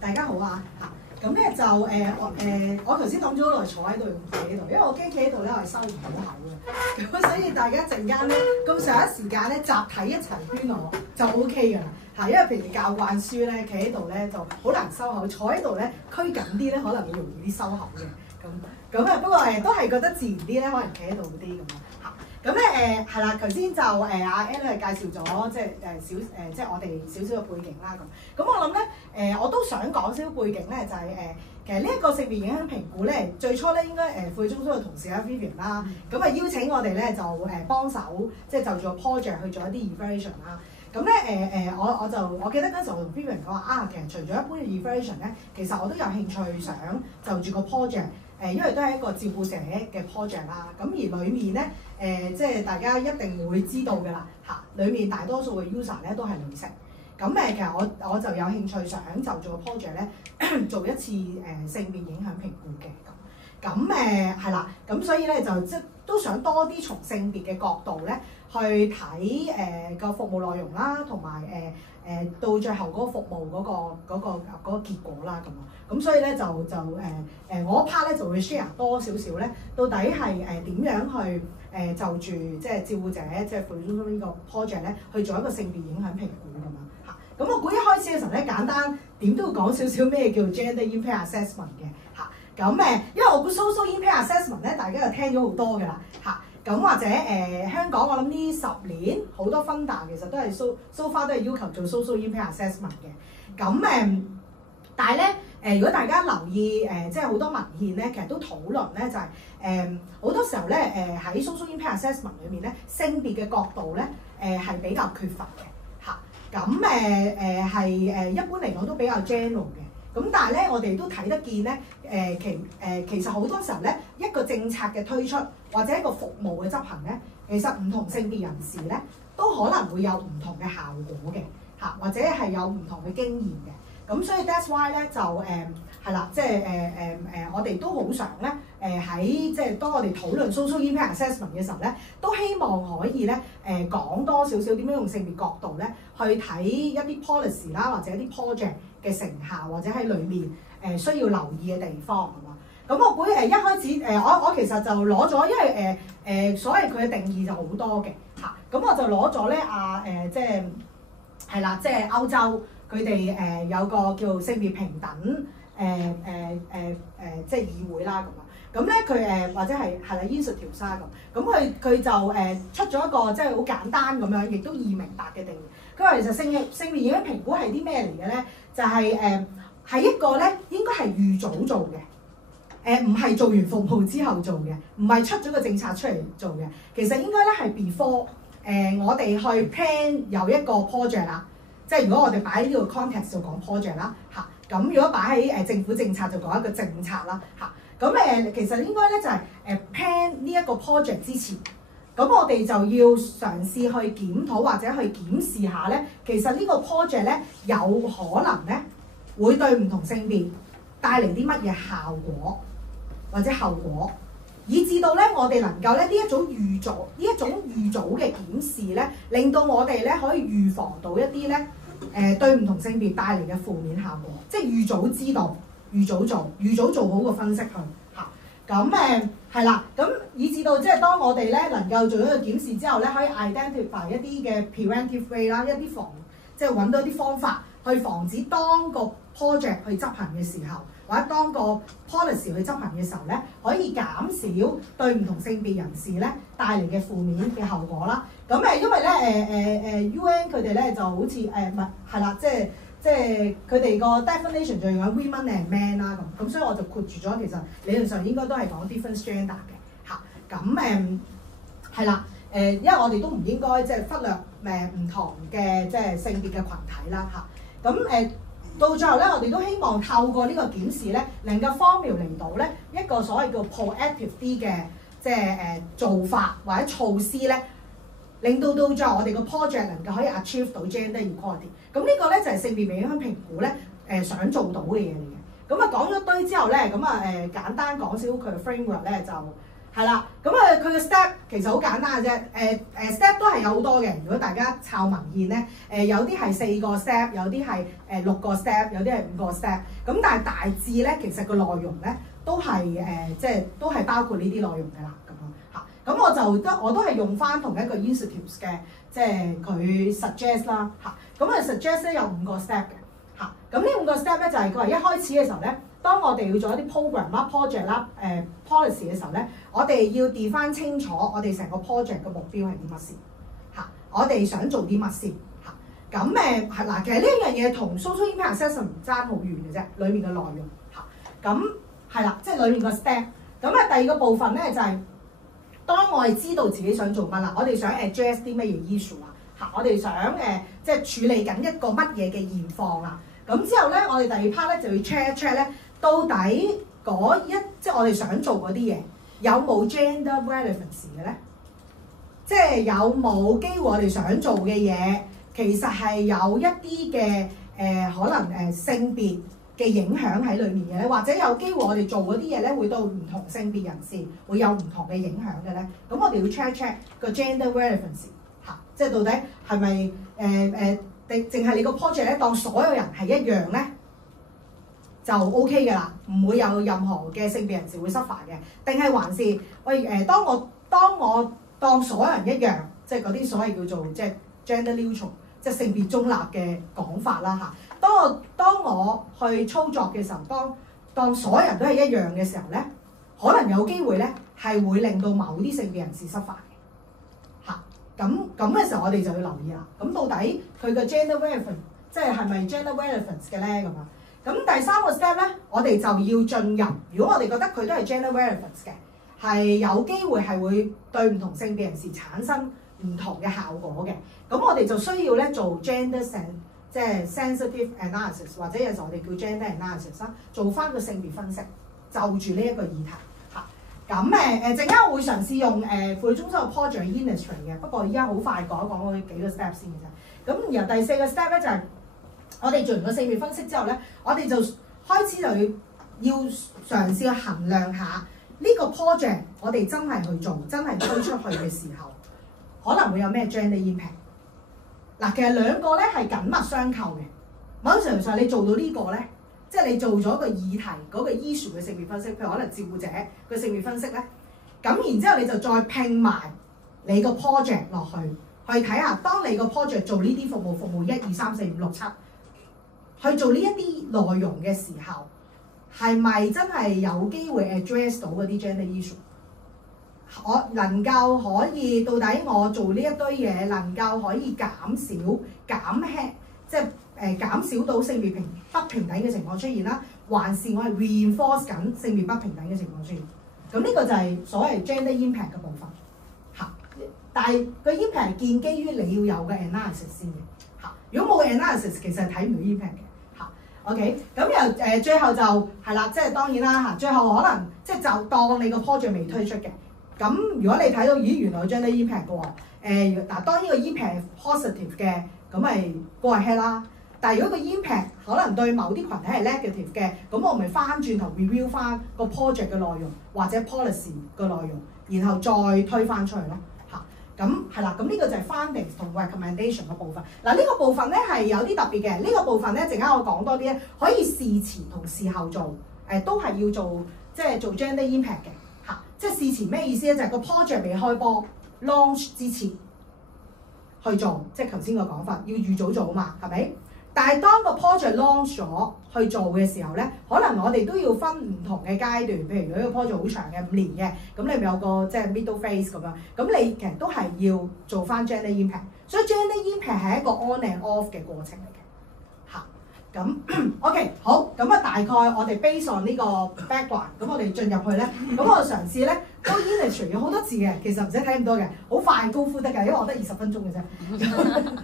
大家好啊嚇，咁咧就我頭先諗咗好耐坐喺度用企喺度，因為我驚企喺度咧我係收唔到口嘅，咁所以大家陣間咧咁上一時間咧集體一齊圈我就 O K 㗎啦嚇，因為平時教慣書咧企喺度咧就好難收口，坐喺度咧拘緊啲咧可能會容易啲收口嘅，咁啊不過都係覺得自然啲咧，可能企喺度啲咁樣嚇。咁咧係啦，頭先就阿 Ann 係介紹咗即係即係我哋少少嘅背景啦咁。咁我諗咧我都想講少少背景咧，就係其實呢一個性別影響評估咧，最初咧應該副中心嘅同事阿 Vivian 啦，咁啊邀請我哋咧就幫手，即係就住個 project 去做一啲 evaluation 啦。咁咧我記得嗰陣時我同 Vivian 講話其實除咗一般嘅 evaluation 咧，其實我都有興趣想就住個 project。因為都係一個照顧者嘅 project 啦，咁而裡面咧即係大家一定會知道㗎啦嚇，裡面大多數嘅 user 咧都係女性，咁其實我就有興趣想就做個 project 咧做一次性別影響評估嘅咁係啦，咁所以咧就即都想多啲從性別嘅角度咧去睇個服務內容啦，同埋到最後嗰個服務嗰個結果啦咁所以咧就我 part 咧就會 share 多少少咧，到底係點樣去就住即係照顧者即係 for 呢個 project 咧去做一個性別影響評估咁樣嚇。咁我估一開始嘅時候咧簡單點都要講少少咩叫 gender impact assessment 嘅嚇。咁因為我估 social impact assessment 咧大家就聽咗好多㗎啦嚇。咁或者香港我諗呢10年好多 funder 其實都係 so far 都係要求做 social impact assessment 嘅。咁但係咧如果大家留意即係好多文獻咧，其實都討論咧就係好多時候咧喺 social impact assessment 裏面咧性別嘅角度咧係比較缺乏嘅嚇。咁係一般嚟講都比較 general 嘅。咁但係咧，我哋都睇得見咧，其實好多時候咧，一個政策嘅推出或者一個服務嘅執行咧，其實唔同性別人士咧都可能會有唔同嘅效果嘅嚇，或者係有唔同嘅經驗嘅。咁所以 that's why 咧就係啦，即係我哋都好想咧喺即係當我哋討論 social impact assessment 嘅時候咧，都希望可以咧講多少少點樣用性別角度咧去睇一啲 policy 啦，或者一啲 project 嘅成效，或者喺裏面需要留意嘅地方咁啊。咁我估一開始我其實就攞咗，因為所謂佢嘅定義就好多嘅嚇，咁我就攞咗咧即係係啦，即係歐洲。佢哋有個叫性別平等即係議會啦咁啊，咁咧佢或者係啦 Institute 啦咁佢就出咗一個即係好簡單咁樣，亦都易明白嘅定義。佢話其實性別影響評估係啲咩嚟嘅咧？就係一個咧應該係預早做嘅，唔係做完服務之後做嘅，唔係出咗個政策出嚟做嘅。其實應該咧係 before 我哋去 plan 有一個 project 啦。即係如果我哋擺喺呢個 context 就講 project 啦嚇，咁如果擺喺政府政策就講一個政策啦嚇，咁其實應該咧就係plan 呢一個 project 之前，咁我哋就要嘗試去檢討或者去檢視下咧，其實呢個 project 咧有可能咧會對唔同性別帶嚟啲乜嘢效果或者後果，以至到咧我哋能夠咧呢一種預早嘅檢視咧，令到我哋咧可以預防到一啲咧對唔同性別帶嚟嘅負面效果，即係預早知道、預早做好個分析去嚇。咁係啦，咁以至到即係當我哋咧能夠做咗個檢視之後咧，可以 identify 一啲嘅 preventive way 啦，一啲即係揾到一啲方法去防止當個 project 去執行嘅時候，或者當個 policy 去執行嘅時候咧，可以減少對唔同性別人士咧帶嚟嘅負面嘅後果啦。咁因為咧UN 佢哋咧就好似係啦，即係佢哋個 definition 就用緊 women and men 啦咁所以我就括住咗，其實理論上應該都係講 different gender 嘅嚇。咁係啦，因為我哋都唔應該即係忽略唔同嘅即係性別嘅群體啦嚇。咁到最後咧，我哋都希望透過呢個檢視咧，能夠 formulate 到咧一個所謂叫 proactive 啲嘅即係做法或者措施咧，令到最後我哋個 project 能夠可以 achieve 到 gender equality。咁呢個咧就係性別影響評估咧想做到嘅嘢嚟嘅。咁講咗堆之後咧，簡單講少佢嘅 framework 咧就係啦，咁佢嘅 step 其實好簡單嘅啫。step 都係有好多嘅。如果大家抄文獻咧，有啲係4個 step，有啲係6個 step，有啲係5個 step。咁但係大致咧，其實個內容咧都係即係都係包括呢啲內容㗎啦。咁樣嚇，咁我都係用翻同一個 institute 嘅，即係佢 suggest 啦嚇。咁佢 suggest 咧有5個 step 嘅嚇。咁呢5個 step 咧就係佢話一開始嘅時候咧。當我哋要做一啲 program 啦、project 啦、policy 嘅時候咧，我哋要 define 清楚我哋成個 project 嘅目標係啲乜先嚇，我哋想做啲乜先嚇。咁係嗱，其實呢樣嘢同 social impact assessment 唔爭好遠嘅啫，裡面嘅內容嚇。咁係啦，即係裡面個 step。咁第二個部分咧就係、當我哋知道自己想做乜啦，我哋想 address 啲乜嘢 issue 啊嚇，我哋想即係處理緊一個乜嘢嘅現況啦。咁之後咧，我哋第二 part 咧就要 check 一 check 咧。到底即係我哋想做嗰啲嘢，有冇 gender relevance 嘅咧？即係有冇機會我哋想做嘅嘢，其實係有一啲嘅可能性別嘅影響喺裡面嘅咧，或者有機會我哋做嗰啲嘢咧，會對唔同性別人士會有唔同嘅影響嘅咧。咁我哋要 check 一 check 個 gender relevance 嚇，即係到底係咪淨係你個 project 咧當所有人係一樣咧？就 OK 嘅啦，唔會有任何嘅性別人士會 suffer 嘅，定係還是喂當我當所有人一樣，即係嗰啲所謂叫做即係 gender neutral， 即係性別中立嘅講法啦嚇。當我去操作嘅時候，當所有人都係一樣嘅時候咧，可能有機會咧係會令到某啲性別人士 suffer 嘅嚇。咁嘅時候，我哋就要留意啦。咁到底佢嘅 gender relevance 即係咪 gender relevance 嘅咧咁啊？咁第三個 step 咧，我哋就要進入。如果我哋覺得佢都係 gender relevance 嘅，係有機會係會對唔同性別人士產生唔同嘅效果嘅。咁我哋就需要咧做 gender 即係 sensitive analysis， 或者有時候我哋叫 gender analysis 啦，做翻個性別分析，就住呢一個議題嚇。咁陣間我會嘗試用婦女中心嘅 project illustrate 嘅，不過依家好快講一講嗰幾個 step 先嘅啫。咁然後第4個 step 咧就係、我哋做完個性別分析之後咧，我哋就開始就要嘗試去衡量下呢個 project， 我哋真係去做、真係推出去嘅時候，可能會有咩 gender impact。嗱，其實兩個咧係緊密相扣嘅。某種程度上，你做到呢個咧，即係你做咗個議題嗰個 issue 嘅性別分析，譬如可能照顧者嘅性別分析咧，咁然之後你就再拼埋你個 project 落去睇下，當你個 project 做呢啲服務1、2、3、4、5、6、7。去做呢一啲內容嘅時候，係咪真係有機會 address 到嗰啲 gender issue？ 我能夠可以到底我做呢一堆嘢，能夠可以減輕，即係減少到性別不平等嘅情況出現啦，還是我係 reinforce 緊性別不平等嘅情況出現？咁呢個就係所謂 gender impact 嘅部分嚇。但係個 impact 係建基於你要有嘅 analysis 先嘅嚇。如果冇 analysis， 其實係睇唔到 impact 嘅。OK， 咁又最後就係啦，即係當然啦嚇，最後可能即係就當你個 project 未推出嘅，咁如果你睇到咦原來有 gender impact 嘅喎，嗱當然個 impact 係 positive 嘅，咁咪 go ahead啦。但係如果個 impact 可能對某啲群體係 negative 嘅，咁我咪翻轉頭 review 翻個 project 嘅內容或者 policy 嘅內容，然後再推翻出去咯。咁係啦，咁呢個就係 findings 同 recommendation 嘅部分。嗱，呢個部分咧係有啲特別嘅。呢個部分咧陣間我講多啲咧，可以事前同事後做，都係要做即係做 gender impact 嘅嚇。即係事前咩意思咧？就係個 project 未開波 launch 之前去做，即係頭先個講法，要預早做啊嘛，係咪？但係當個 project launch 咗去做嘅時候咧，可能我哋都要分唔同嘅階段。譬如如果個 project 好長嘅5年嘅，咁你咪有個即係 middle phase 咁樣。咁你其實都係要做翻 gender impact。所以 gender impact 係一個 on and off 嘅過程嚟嘅嚇。咁 OK 好，咁啊大概我哋 base on 呢個 background，咁我哋進入去咧，咁我嘗試咧都 illustrate 有好多字嘅，其實唔使睇咁多嘅，好快高呼得㗎，因為我得20分鐘嘅啫。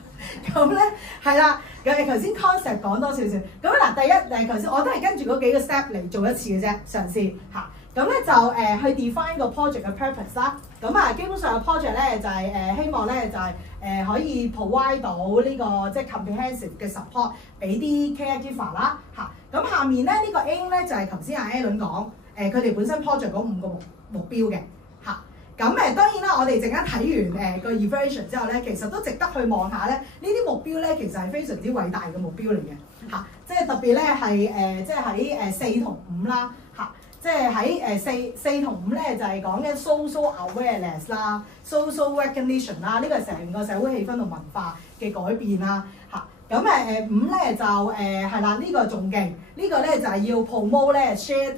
咁咧係啦。咁頭先 concept 講多少少，咁嗱第一頭先我都係跟住嗰幾個 step 嚟做一次嘅啫，嘗試嚇。咁咧就去 define 個 project 嘅 purpose 啦。咁啊基本上個 project 咧就係希望咧就係可以 provide 到呢個即係 comprehensive 嘅 support 俾啲 caregiver 啦嚇。咁下面咧呢個 aim 咧就係頭先阿 Alan 講佢哋本身 project 嗰5個目標嘅嚇。咁當然啦，我哋陣間睇完個 evaluation 之後咧，其實都值得去望下咧，呢啲目標咧其實係非常之偉大嘅目標嚟嘅嚇，即係特別咧係即係喺4同5啦嚇，即係喺4同5咧就係講緊 social awareness 啦、social recognition 啦，呢個係成個社會氣氛同文化嘅改變啦嚇。咁5咧就係啦，呢個仲勁，呢個咧就係要 promote 咧 shared。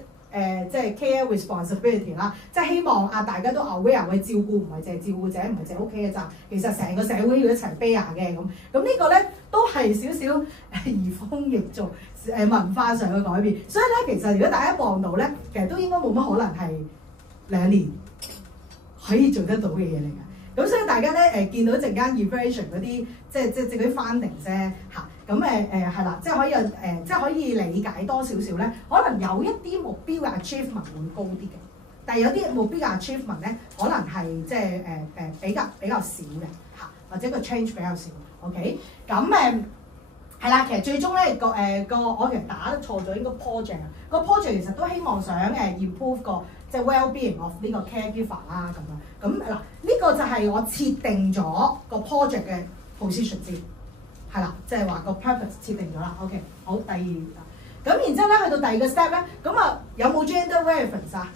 即係 care responsibility 啦，即係希望大家都 aware 去照顧，唔係淨係照顧者，唔係淨係屋企嘅責，其實成個社會要一齊 bear 嘅咁。咁呢個咧都係少少移風易俗文化上嘅改變。所以咧，其實如果大家望到咧，其實都應該冇乜可能係2年可以做得到嘅嘢嚟㗎。咁所以大家咧見到陣間 evaluation 嗰啲，即係嗰啲 findings 啫嚇。咁係啦，即係可以即係可以理解多少少咧，可能有一啲目標嘅 achievement 會高啲嘅，但係有啲目標嘅 achievement 咧，可能係即係比較少嘅嚇，或者個 change 比較少。OK， 咁係啦，其實最終咧我其實打得錯咗，應該 project 個 project 其實都希望想improve 個即係 well-being of 呢個 caregiver 啦咁樣。咁嗱呢個就係我設定咗個 project 嘅 position 先。係啦，即係話個 purpose 設定咗啦。OK， 好，第二咁然之後咧，去到第二個 step 咧，咁有冇 gender relevance 啊？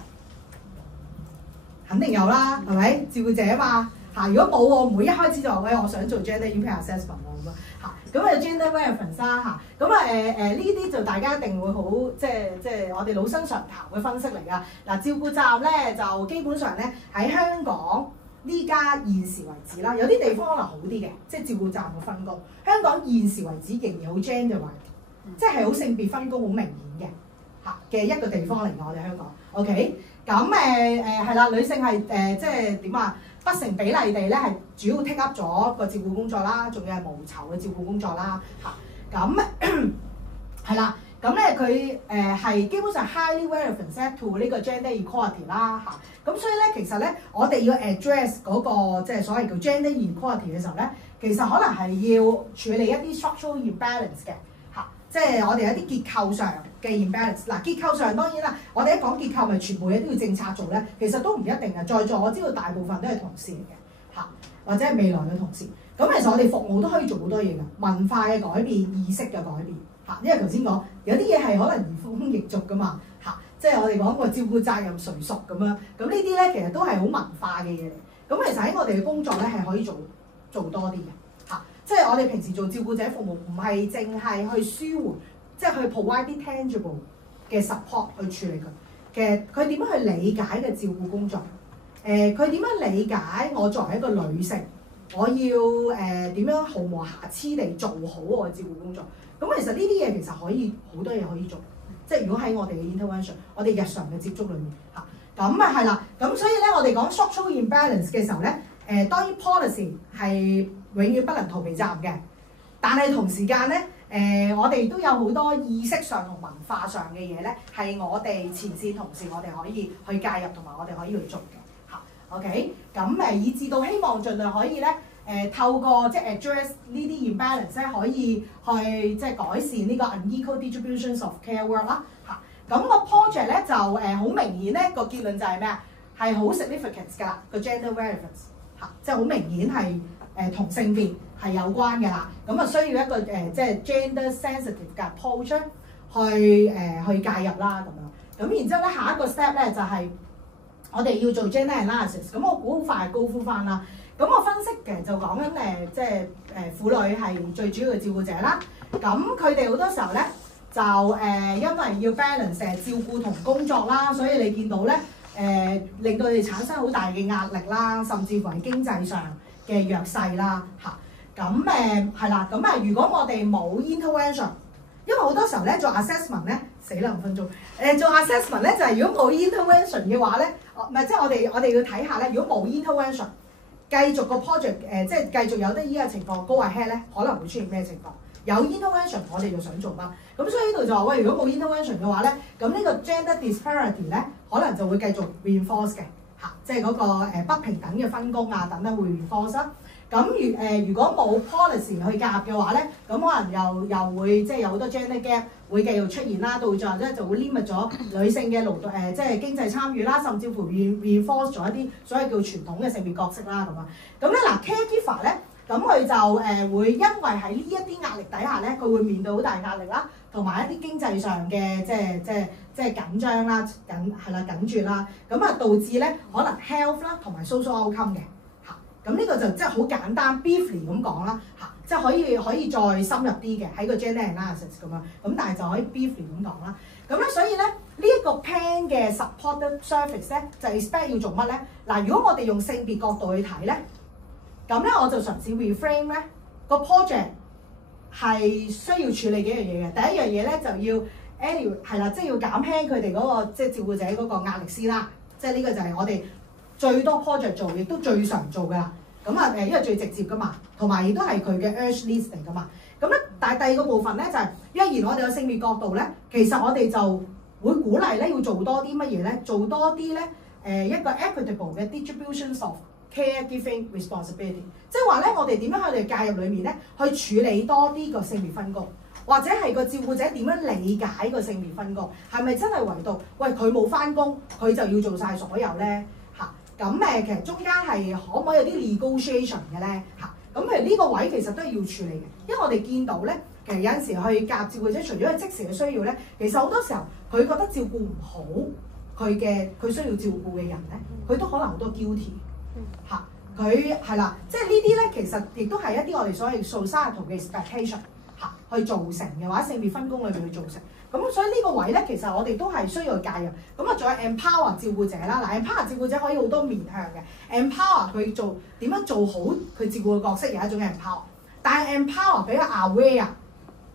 肯定有啦，係咪？照顧者啊嘛嚇。如果冇喎，唔會一開始就話喂，我想做 gender impact assessment 喎咁啊嚇。咁有 gender relevance 啦嚇。咁呢啲就大家一定會好即係我哋老生常談嘅分析嚟㗎。嗱，照顧站咧就基本上咧喺香港。呢家現時為止啦，有啲地方可能好啲嘅，即係照顧站嘅分工。香港現時為止仍然好 gender 即係好性別分工好明顯嘅一個地方嚟㗎。我哋香港 OK， 咁係啦，女性係即係點啊？不成比例地咧係主要 take up 咗個照顧工作啦，仲要係無酬嘅照顧工作啦嚇。咁係啦。咁咧佢係基本上 highly relevant to 呢個 gender equality 啦嚇，咁所以咧其實咧我哋要 address 嗰個即係所謂叫 gender equality 嘅時候咧，其實可能係要處理一啲 structural imbalance 嘅嚇，即係我哋有啲結構上嘅 imbalance。嗱，結構上當然啦，我哋一講結構咪全部嘢都要政策做咧，其實都唔一定嘅。在座我知道大部分都係同事嚟嘅嚇，或者係未來嘅同事。咁其實我哋服務都可以做好多嘢㗎，文化嘅改變、意識嘅改變。因為頭先講有啲嘢係可能移風易俗噶嘛嚇，即係我哋講個照顧責任誰屬咁樣，咁呢啲咧其實都係好文化嘅嘢嚟。咁其實喺我哋嘅工作咧係可以做多啲嘅嚇，即係我哋平時做照顧者服務唔係淨係去舒緩，即係去 provide 啲 tangible 嘅 support 去處理佢。其實佢點樣去理解嘅照顧工作？佢點樣理解我作為一個女性，我要點樣毫無瑕疵地做好我嘅照顧工作？咁其實呢啲嘢其實可以好多嘢可以做，即係如果喺我哋嘅 intervention， 我哋日常嘅接觸裏面嚇，咁係啦，咁所以咧我哋講 structural imbalance 嘅時候咧，當然 policy 係永遠不能逃避責任嘅，但係同時間咧我哋都有好多意識上同文化上嘅嘢咧，係我哋前線同事我哋可以去介入同埋我哋可以去做嘅嚇。OK， 咁以至到希望盡量可以咧。透過即係 address 呢啲 imbalance 咧，可以去即係改善呢個 unequal distributions of care work 啦嚇。咁個 project 咧就好明顯咧個結論就係咩啊？係好 significant 㗎啦個 gender relevance 嚇，即係好明顯係同性別係有關㗎啦。咁需要一個即係 gender sensitive 嘅 approach 去介入啦咁樣。咁然之後咧下一個 step 咧就係我哋要做 gender analysis。咁我估好快高呼翻啦。咁我分析嘅就講緊即係婦女係最主要嘅照顧者啦。咁佢哋好多時候咧就因為要 balance 照顧同工作啦，所以你見到咧令到佢哋產生好大嘅壓力啦，甚至乎係經濟上嘅弱勢啦嚇。咁係啦，咁如果我哋冇 intervention， 因為好多時候咧做 assessment 咧死啦5分鐘。做 assessment 咧就係如果冇 intervention 嘅話咧，唔係即係我哋要睇下咧，如果冇 intervention。繼續個 project 即係繼續有得依個情況 go ahead 咧，可能會出現咩情況？有 intervention 我哋就想做乜？咁所以呢度就話喂，如果冇 intervention 嘅話咧，咁呢個 gender disparity 咧，可能就會繼續 reinforce 嘅嚇，即係嗰個不平等嘅分工啊等等會 reinforce 啦。如果冇 policy 去夾嘅話咧，咁可能又會即係有好多 gender gap 會繼續出現啦，到最後咧就會 limit 咗女性嘅勞動即係經濟參與啦，甚至乎 reinforce 咗一啲所謂叫傳統嘅性別角色啦咁啊。咁咧嗱 caregiver 咧，咁佢就會因為喺呢一啲壓力底下咧，佢會面對好大壓力啦，同埋一啲經濟上嘅即係緊張啦、緊絀啦，咁啊導致咧可能 health 啦同埋 social outcome 嘅。咁呢個就即係好簡單 briefly 咁講啦嚇，即係可以再深入啲嘅喺個 gender analysis 咁樣，咁但係就可以 briefly 咁講啦。咁咧所以咧呢一個 plan 嘅 supportive service 咧就 expect 要做乜咧？嗱，如果我哋用性別角度去睇咧，咁咧我就嘗試 reframe 咧個 project 係需要處理幾樣嘢嘅。第一樣嘢咧就要 anyway 係啦，即係要減輕佢哋嗰個即係照顧者嗰個壓力先啦。即係呢個就係我哋最多 project 做，亦都最常做㗎啦。咁啊因為最直接㗎嘛，同埋亦都係佢嘅 urge list 嚟㗎嘛。咁咧，但係第二個部分咧就係，既然我哋有性別角度咧，其實我哋就會鼓勵咧要做多啲乜嘢咧？做多啲咧一個 equitable 嘅 distributions of caregiving responsibility， 即係話咧我哋點樣喺我哋介入裡面咧去處理多啲個性別分工，或者係個照顧者點樣理解個性別分工，係咪真係圍到喂佢冇返工，佢就要做晒所有咧？咁其實中間係可唔可以有啲 negotiation 嘅咧？嚇，咁譬如呢個位其實都係要處理嘅，因為我哋見到咧，其實有陣時去夾照顧者，除咗佢即時嘅需要咧，其實好多時候佢覺得照顧唔好佢需要照顧嘅人咧，佢都可能好多 guilty 嚇，佢係啦，即係呢啲咧其實亦都係一啲我哋所謂 societal 嘅 expectation 嚇去造成嘅，或者性別分工裏邊去造成。咁所以呢個位咧，其實我哋都係需要介入。咁啊，仲有 empower 照顧者啦。嗱 ，empower 照顧者可以好多面向嘅。empower 佢點樣做好佢照顧嘅角色，有一種 empower。但係 empower 比較 aware，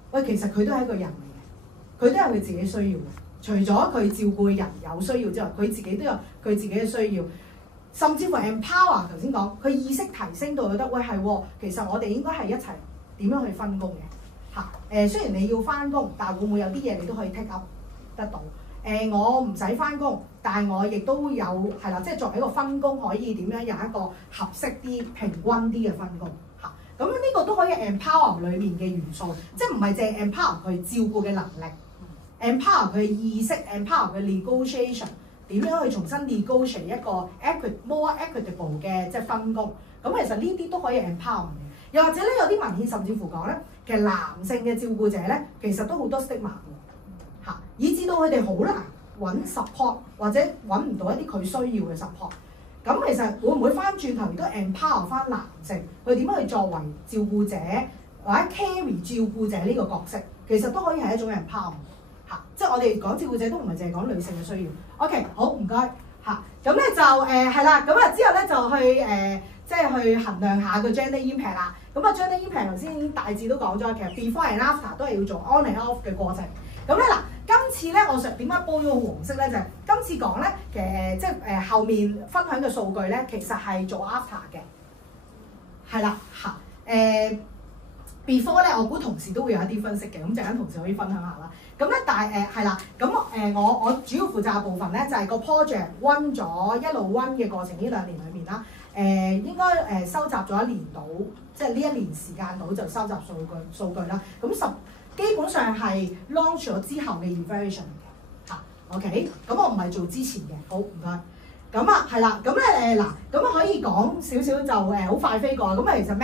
喂，其實佢都係一個人嚟嘅，佢都有佢自己需要嘅。除咗佢照顧嘅人有需要之外，佢自己都有佢自己嘅需要。甚至乎 empower 頭先講，佢意識提升到覺得，喂係喎，其實我哋應該係一齊點樣去分工嘅。嚇雖然你要返工，但係會唔會有啲嘢你都可以 take up 得到？我唔使返工，但係我亦都有係啦，即係作為一個分工，可以點樣有一個合適啲、平均啲嘅分工嚇。咁呢個都可以 empower 裡面嘅元素，即係唔係淨係 empower 佢照顧嘅能力 ，empower 佢嘅意識 ，empower 佢 negotiation 點樣去重新 negotiate 一個 more equitable 嘅即係分工。咁其實呢啲都可以 empower 嘅。又或者咧，有啲文獻甚至乎講咧，其實男性嘅照顧者咧，其實都好多 stigma 喎，以至到佢哋好難揾 support 或者揾唔到一啲佢需要嘅 support。咁其實會唔會翻轉頭亦都 empower 翻男性，佢點樣去作為照顧者或者 carry 照顧者呢個角色，其實都可以係一種 empower 嚇。即係我哋講照顧者都唔係淨係講女性嘅需要。OK， 好唔該嚇。咁咧就係啦，咁啊之後咧就去即係去衡量下個 gender impact 啦。咁啊 gender impact 頭先大致都講咗，其實 before and after 都係要做 on and off 嘅過程。咁咧嗱，今次咧我想點解煲咗個黃色咧？就係今次講咧，其實即係後面分享嘅數據咧，其實係做 after 嘅，係啦嚇。before 咧，我估同事都會有一啲分析嘅，咁陣間同事可以分享下啦。咁咧，但係係啦，咁我主要負責嘅部分咧，就係個 project run 咗一路 run 嘅過程呢2年裏面啦。應該收集咗1年到，即係呢1年時間到就收集數據啦。咁基本上係 launch 咗之後嘅 evaluation 嘅嚇。OK， 咁我唔係做之前嘅，好唔該。咁啊係啦，咁咧嗱，咁可以講少少就好快飛過。咁其實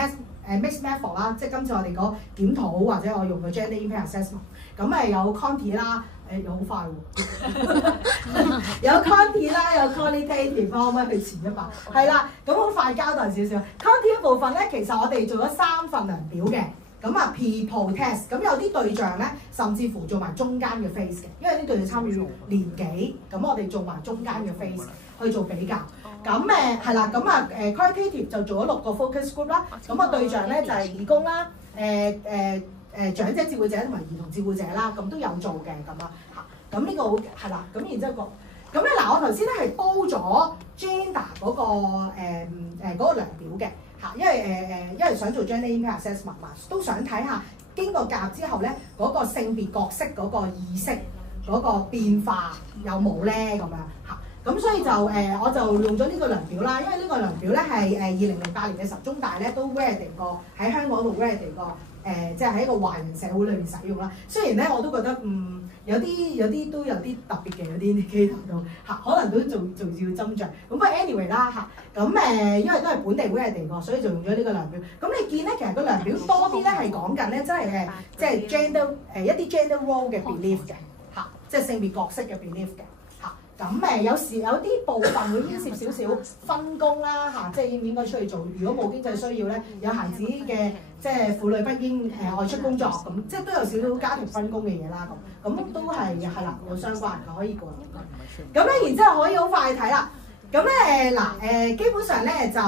mixed method 啦，即係今次我哋講檢討或者我用嘅 gender impact assessment。咁有 quantity 啦，又好快喎，有 quantity 啦，有 qualitative， 可唔可以去前一版？係啦，咁好快交代少少。quantity 部分咧，其實我哋做咗3份量表嘅。咁啊 people test， 咁有啲對象咧，甚至乎做埋中間嘅 phase 嘅，因為呢對象參與年紀，咁我哋做埋中間嘅 phase 去做比較。咁係啦，咁qualitative 就做咗6個 focus group 啦。咁個對象咧就係義工啦，長者照顧者同埋兒童照顧者啦，咁都有做嘅咁啊嚇。咁呢個好係啦，咁然之後咁咧嗱，我頭先咧係煲咗 gender 嗰個量表嘅。嚇，因為想做 gender impact assessment 嘛，都想睇下經過夾之後咧，嗰個性別角色嗰個意識嗰個變化有冇咧咁樣嚇。咁所以就我就用咗呢個量表啦，因為呢個量表咧係2008年嘅時候中大咧都 ready 過喺香港度 ready 過即係喺一個華人社會裏面使用啦。雖然咧我都覺得有啲都有啲特別嘅，有啲 indicator 都嚇，可能都仲要斟酌。咁不過 anyway 啦嚇，咁因為都係本地 ready 過，所以就用咗呢個量表。咁你見咧，其實個量表多啲咧係講緊咧，真係即係 gender 一啲 gender role 嘅 belief 嘅嚇，即係性別角色嘅 belief 嘅。咁有時有啲部分會牽涉少少分工啦嚇，即係應唔應該出去做？如果冇經濟需要咧，有孩子嘅即係婦女不應外出工作咁，即係都有少少家庭分工嘅嘢啦咁都係啦，有相關嘅可以過嚟。咁咧然之後可以好快睇啦。咁咧基本上咧就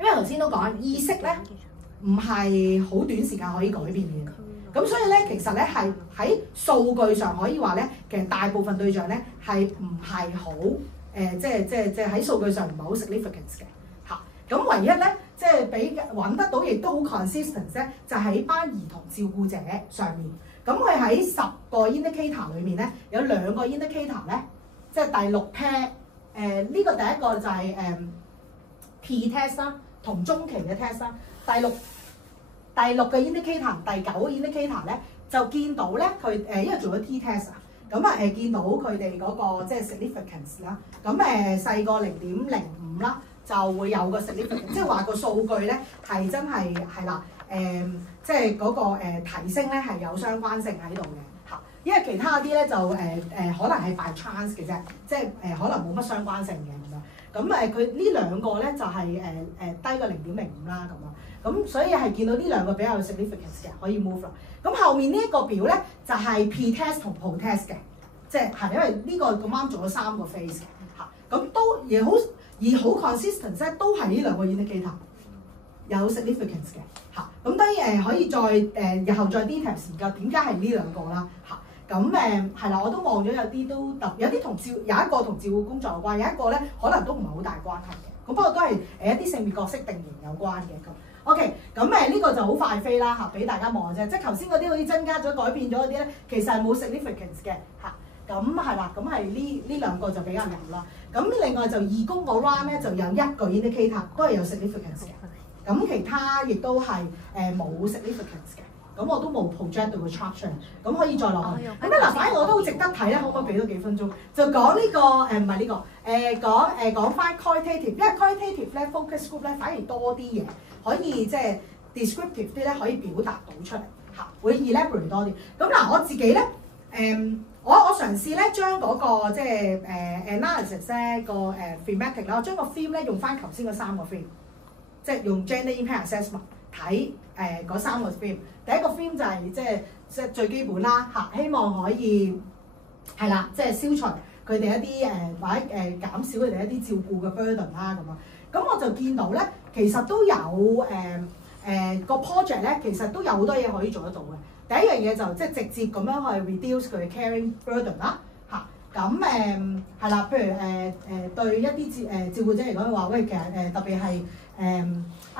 因為頭先都講意識咧唔係好短時間可以改變嘅。咁所以咧，其實咧係喺數據上可以話咧，其實大部分對象咧係唔係好即係喺數據上唔係好 significant 嘅嚇。咁唯一咧，即係比揾得到，亦都好 consistent 咧，就喺班兒童照顧者上面。咁佢喺10個 indicator 裏面咧，有2個 indicator 咧，即係第6 pair 呢個第一個就係P-test 啦，同中期嘅 test 啦，第6個 indicator，第9個 indicator 咧就見到咧佢因為做咗 T-test 啊，咁見到佢哋嗰個即係 significance 啦，咁細過0.05啦就會有個 significance， 即係話個數據咧係真係啦，即係嗰個提升咧係有相關性喺度嘅嚇，因為其他啲咧就可能係 by chance 嘅啫，即係可能冇乜相關性嘅咁樣。咁佢呢2個咧就係低過0.05啦咁樣。咁所以係見到呢2個比較 significant 嘅，可以 move 啦。咁後面呢一個表咧就係 P-test 同 PO-test 嘅，即係因為呢個咁啱做咗3個 phase 嘅嚇，咁都而好 consistent 咧，都係呢2個 indicator 有 significance 嘅嚇。咁當然可以再日後再 detail 研究點解係呢2個啦嚇。咁係啦，我都望咗有啲都有啲同有一個同照顧工作有關，有一個咧可能都唔係好大關係嘅。咁不過都係一啲性別角色定型有關嘅咁。OK， 咁呢個就好快飛啦嚇，俾大家望啫。即係頭先嗰啲好似增加咗、改變咗嗰啲咧，其實係冇 significance 嘅嚇。咁係啦，咁係呢2個就比較有啦。咁另外就義工嗰 round 咧就有1個 indicator 都係有 significance 嘅。咁其他亦都係冇 significance 嘅。咁我都冇 project 到個 chart 出嚟，咁可以再落去。咁咧嗱，反而我都好值得睇咧，可唔可以俾多幾分鐘？就講呢個唔係呢個講翻 qualitative， 因為 qualitative 咧 focus group 咧反而多啲嘢，可以即係 descriptive 啲咧可以表達到出嚟嚇，會 elaborate 多啲。咁嗱，我自己咧我嘗試咧將嗰個即係analysis 咧個thematic 啦，我將個 theme 咧用翻頭先嗰3個 theme， 即係用 gender impact assessment 睇嗰3個 theme。第一個 theme 就係即係最基本啦嚇，希望可以係啦，即係消除佢哋一啲或者減少佢哋一啲照顧嘅 burden 啦咁啊。咁我就見到咧，其實都有個 project 咧，其實都有好多嘢可以做得到嘅。第一樣嘢就即係直接咁樣去 reduce 佢嘅 caring burden 啦嚇。咁係啦，譬如對一啲照顧者嚟講話，喂，其實特別係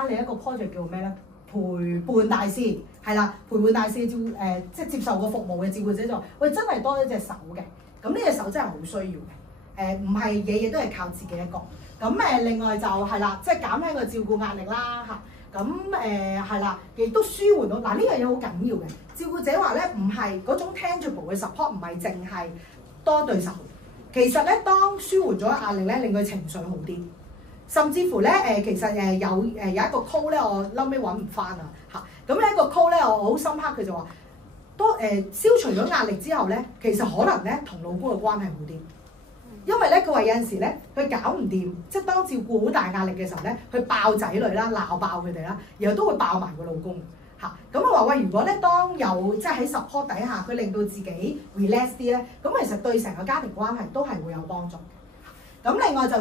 另一個 project 叫咩咧？陪伴大使係啦，陪伴大使即係接受個服務嘅照顧者就話：喂，真係多一隻手嘅，咁呢隻手真係好需要嘅。唔係嘢嘢都係靠自己一個。咁另外就係啦，即係減輕個照顧壓力啦嚇。咁係啦，亦都舒緩到嗱呢樣嘢好緊要嘅。照顧者話咧，唔係嗰種 tangible 嘅 support，唔係淨係多對手。其實咧，當舒緩咗壓力咧，令佢情緒好啲。甚至乎咧其實有一個 call 咧，我後尾揾唔翻啊嚇。咁呢一個 call 咧，我好深刻，佢就話，當消除咗壓力之後咧，其實可能咧同老公嘅關係好啲。因為咧，佢話有陣時咧，佢搞唔掂，即係當照顧好大壓力嘅時候咧，佢爆仔女啦，鬧爆佢哋啦，然後都會爆埋個老公嚇。咁我話喂，如果咧當有即係喺 support 底下，佢令到自己 relax 啲咧，咁其實對成個家庭關係都係會有幫助。咁另外就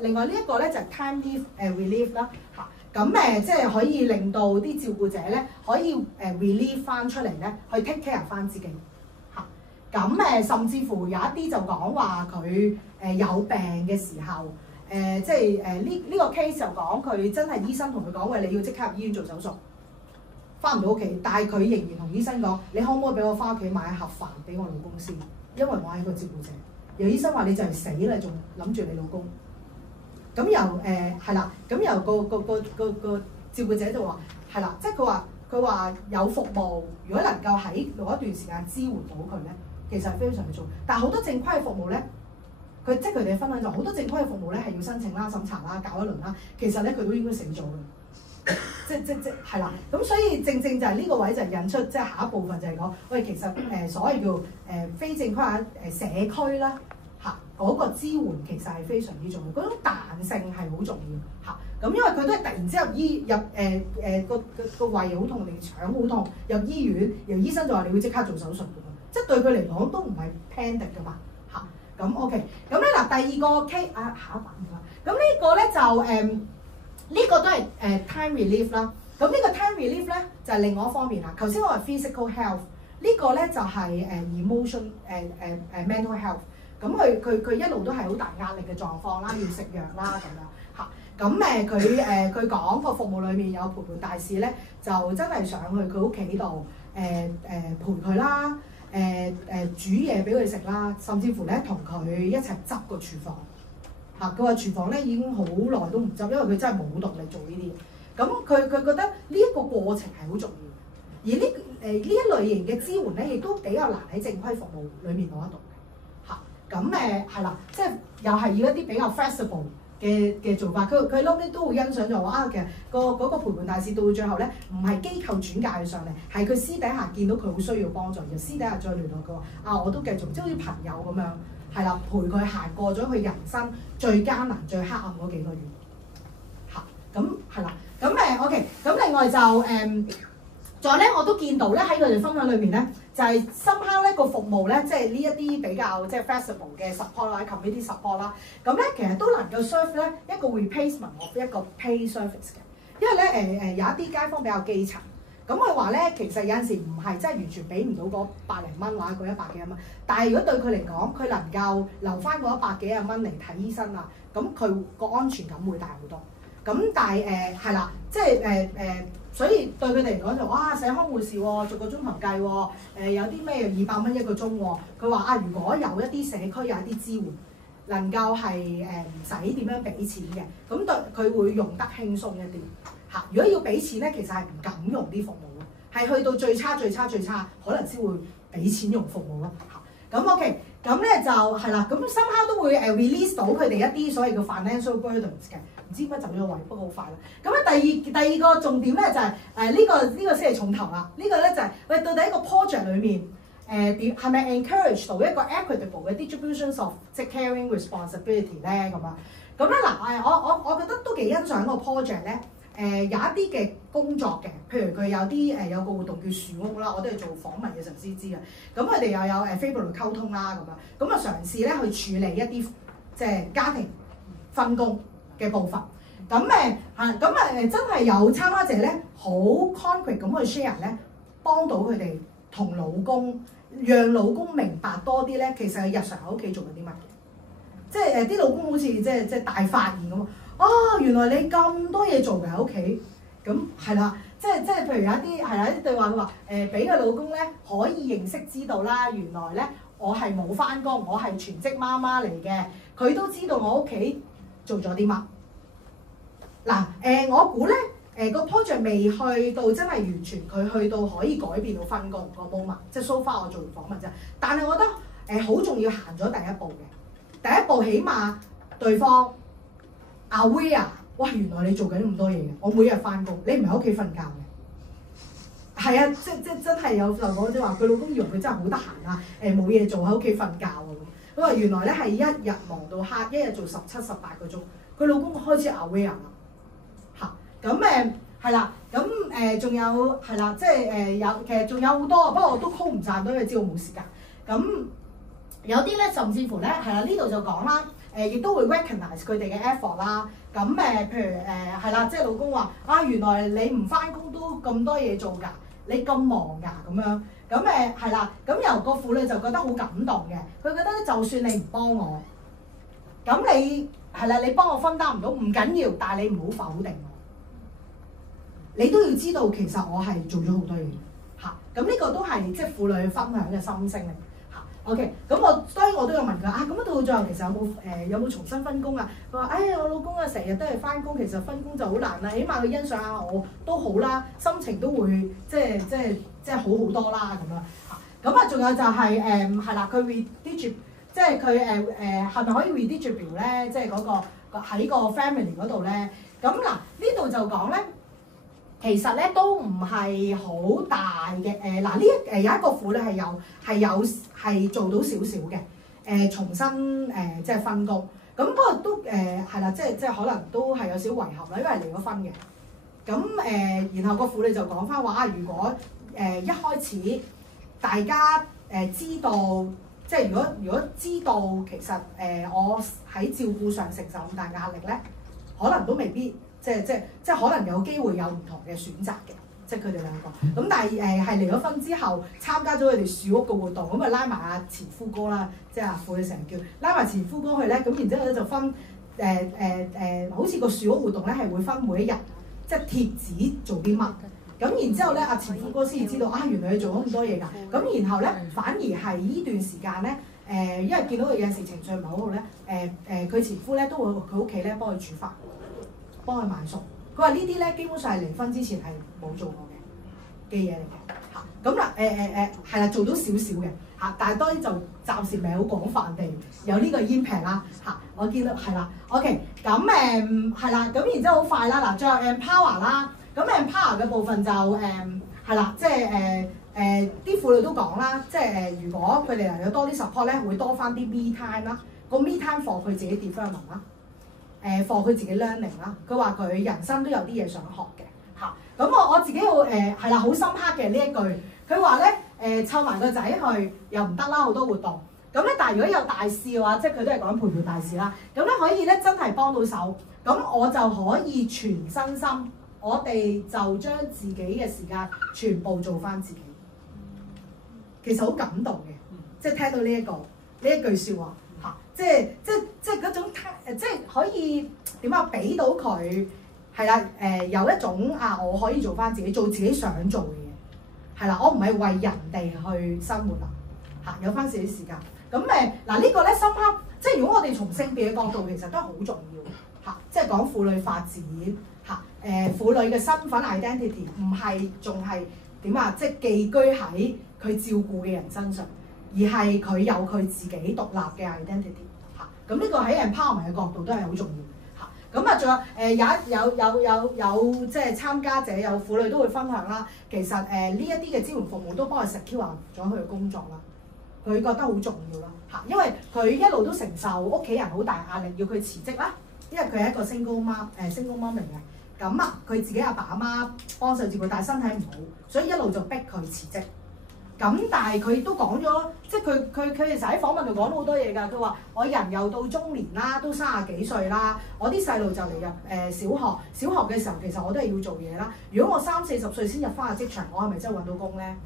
另外呢一個咧就係 time leave relief 啦嚇。咁即係可以令到啲照顧者咧可以relieve 翻出嚟咧，去 take care 翻自己。咁甚至乎有一啲就講話佢有病嘅時候，即係呢個 case 就講佢真係醫生同佢講話，你要即刻入醫院做手術，翻唔到屋企，但係佢仍然同醫生講，你可唔可以俾我翻屋企買一盒飯俾我老公先，因為我係個照顧者。有醫生話你就嚟死啦，仲諗住你老公。咁由係啦，咁由個照顧者就話係啦，即係佢話有服務，如果能夠喺一段時間支援到佢咧，其實係非常之重要。但係好多正規服務咧，佢哋分享咗好多正規嘅服務咧係要申請啦、審查啦、搞一輪啦，其實咧佢都應該死咗嘅。即係啦，咁所以正就係呢個位就引出即係下一部分就係講，喂，其實所謂叫非正規社區啦嚇，嗰個支援其實係非常之重要，嗰種彈性係好重要嚇。咁因為佢都係突然之間入個胃好痛，定腸好痛，入醫院，然後醫生就話你會即刻做手術㗎嘛，即係對佢嚟講都唔係 panic 㗎嘛嚇。咁 OK，咁咧嗱第二個 case 下一版啦，咁呢個咧就呢個都係time relief 啦，咁呢個 time relief 咧就係另外一方面啦。頭先我話 physical health， 呢個咧就係emotion mental health。咁佢一路都係好大壓力嘅狀況啦，要食藥啦咁樣嚇。咁佢講個服務裏面有陪伴大使咧，就真係上去佢屋企度陪佢啦，煮嘢俾佢食啦，甚至乎咧同佢一齊執個廚房。嚇！佢話廚房咧已經好耐都唔執，因為佢真係冇動力做呢啲嘢。咁佢覺得呢一個過程係好重要，而呢一類型嘅支援咧，亦都比較難喺正規服務裡面攞得到嘅。嚇！咁係啦，即係又係要一啲比較 flexible 嘅做法。佢後尾都會欣賞就話其實嗰個陪伴大使到最後咧，唔係機構轉介佢上嚟，係佢私底下見到佢好需要幫助，然後私底下再聯絡佢話我都繼續，即係好似朋友咁樣。係啦，陪佢行過咗佢人生最艱難、最黑暗嗰幾個月。嚇，咁係啦，咁OK，咁另外就再咧我都見到咧喺佢哋分享裏面咧，就係somehow咧個服務咧，即係呢一啲比較即係 flexible 嘅 support 啦、community support 啦，咁咧其實都能夠 serve 咧一個 replacement of 一個 pay service 嘅，因為咧有一啲街坊比較基層。咁佢話咧，其實有陣時唔係真係完全俾唔到嗰百零蚊或者嗰100幾蚊，但係如果對佢嚟講，佢能夠留翻嗰100幾蚊嚟睇醫生啊，咁佢個安全感會大好多。咁但係係啦，即係所以對佢哋嚟講就哇，社康護士喎，逐個鐘頭計喎，有啲咩200蚊1個鐘喎。佢話如果有一啲社區有一啲支援，能夠係唔使點樣俾錢嘅，咁對佢會用得輕鬆一啲。嚇！如果要俾錢咧，其實係唔敢用啲服務咯，係去到最差，可能先會俾錢用服務咯。嚇！咁 OK，咁咧就係啦，咁somehow都會release 到佢哋一啲所謂嘅 financial burdens 嘅，唔知點解走咗位，不過好快啦。咁咧第二個重點咧就係呢個先係重頭啦。呢個咧就係喂到底一個 project 裏面點係咪 encourage 到一個 equitable 嘅 distributions of 即係 caring responsibility 咧咁啊？咁咧嗱我覺得都幾欣賞個 project 咧。有一啲嘅工作嘅，譬如佢有啲有個活動叫樹屋啦，我都係做訪問嘅時候先知嘅。咁佢哋又有非暴力溝通啦咁樣，嘗試咧去處理一啲即係家庭分工嘅部分。咁真係有參加者咧，好 concrete 咁去 share 咧，幫到佢哋同老公，讓老公明白多啲咧，其實佢日常喺屋企做緊啲乜嘅。即係啲老公好似即係大發現咁。原來你咁多嘢做嘅喺屋企，咁係啦，即係譬如有一啲係啦，一啲對話佢話俾個老公咧可以認識知道啦，原來咧我係冇返工，我係全職媽媽嚟嘅，佢都知道我屋企做咗啲乜。嗱我估咧個 project 未去到真係完全佢去到可以改變到分工個 moment， 即係 so far 我做完訪問啫。但係我覺得好重要行咗第一步嘅，第一步起碼對方。aware 哇！原來你做緊咁多嘢嘅，我每日返工，你唔係喺屋企瞓覺嘅。係啊，即真係有就講即係話，佢老公以為佢真係好得閒啊，冇嘢做喺屋企瞓覺啊咁。佢話原來咧係一日忙到黑，一日做17、18個鐘。佢老公開始 aware 啦，嚇咁係啦，咁仲有係啦，即係其實仲有好多，不過我都 call 唔曬，都因為知道冇時間。咁有啲咧甚至乎咧係啦，呢度就講啦。亦都會 recognize 佢哋嘅 effort 啦。咁譬如係啦，即係老公話原來你唔返工都咁多嘢做㗎，你咁忙㗎咁樣。咁係啦，咁由個婦女就覺得好感動嘅。佢覺得咧，就算你唔幫我，咁你係啦，你幫我分擔唔到唔緊要，但係你唔好否定我。你都要知道，其實我係做咗好多嘢嚇。咁呢個都係即係婦女分享嘅心聲嚟嚇。OK， 咁當然我都有問佢啊，咁到最後其實有冇重新分工啊？佢話：我老公啊成日都係翻工，其實分工就好難啦。起碼佢欣賞下我都好啦，心情都會即係好好多啦咁樣。咁啊，仲有就係係啦，佢 redistribute， 即係佢係咪可以 redistribute 咧？即係嗰個喺個 family 嗰度咧。咁嗱，呢度就講咧。其實咧都唔係好大嘅嗱，有一個婦女係做到少少嘅重新即係分工，咁不過都係啦，即係可能都係有少遺憾啦，因為離咗婚嘅。咁然後個婦女就講翻話，如果一開始大家知道，即係如果知道其實我喺照顧上承受咁大壓力咧，可能都未必。即係可能有機會有唔同嘅選擇嘅，即係佢哋兩個。咁但係係離咗婚之後參加咗佢哋樹屋嘅活動，咁啊拉埋阿前夫哥啦，即係阿婦女成日叫拉埋前夫哥去咧，咁然之後咧就分好似個樹屋活動咧係會分每一日即係貼紙做啲乜，咁然之後咧阿前夫哥先至知道啊原來佢做咗咁多嘢㗎，咁然後咧反而係呢段時間咧因為見到佢有陣時情緒唔係好好咧，佢前夫咧都會佢屋企咧幫佢煮飯。幫佢買餸，佢話呢啲咧基本上係離婚之前係冇做過嘅嘢嚟嘅嚇。咁啦係啦，做到少少嘅嚇，但係當然就暫時未好廣泛地有呢個 impact 啦嚇。我見到係啦 ，OK， 咁係啦，咁然之後好快啦嗱，最後 empower 啦，咁 empower 嘅部分就係啦，即係啲婦女都講啦，即係如果佢哋能有多啲 support 咧，會多翻啲 me time 啦，個 me time for 佢自己 development 啦。for 佢自己 learning 啦，佢話佢人生都有啲嘢想學嘅嚇。咁我自己好係啦，好深刻嘅呢一句。佢話咧湊埋個仔去又唔得啦，好多活動。咁咧，但係如果有大事嘅話，即係佢都係講陪伴大事啦。咁咧可以咧真係幫到手。咁我就可以全身心，我哋就將自己嘅時間全部做翻自己。其實好感動嘅，即係聽到呢一句説話。即係嗰種即係可以點啊？俾到佢係啦有一種我可以做翻自己，做自己想做嘅嘢係啦。我唔係為人哋去生活啦嚇，有翻自己時間。咁嗱呢個咧深刻，即係如果我哋從性別嘅角度，其實都係好重要嚇。即係講婦女發展嚇婦女嘅身份 identity 唔係仲係點啊？即係寄居喺佢照顧嘅人身上。而係佢有佢自己獨立嘅 identity 嚇，咁呢個喺 empowerment 嘅角度都係好重要嚇。咁啊，仲有即係參加者有婦女都會分享啦。其實呢一啲嘅支援服務都幫佢 secure 咗佢嘅工作啦，佢覺得好重要啦嚇，因為佢一路都承受屋企人好大壓力，要佢辭職啦，因為佢係一個 single mom 嚟嘅。咁佢自己阿爸阿媽幫手照顧，但係身體唔好，所以一路就逼佢辭職。咁但係佢都講咗，即係佢其實喺訪問度講咗好多嘢㗎。佢話我人又到中年啦，都30幾歲啦，我啲細路就嚟入小學嘅時候，其實我都係要做嘢啦。如果我30、40歲先入翻個職場，我係咪真係揾到工咧？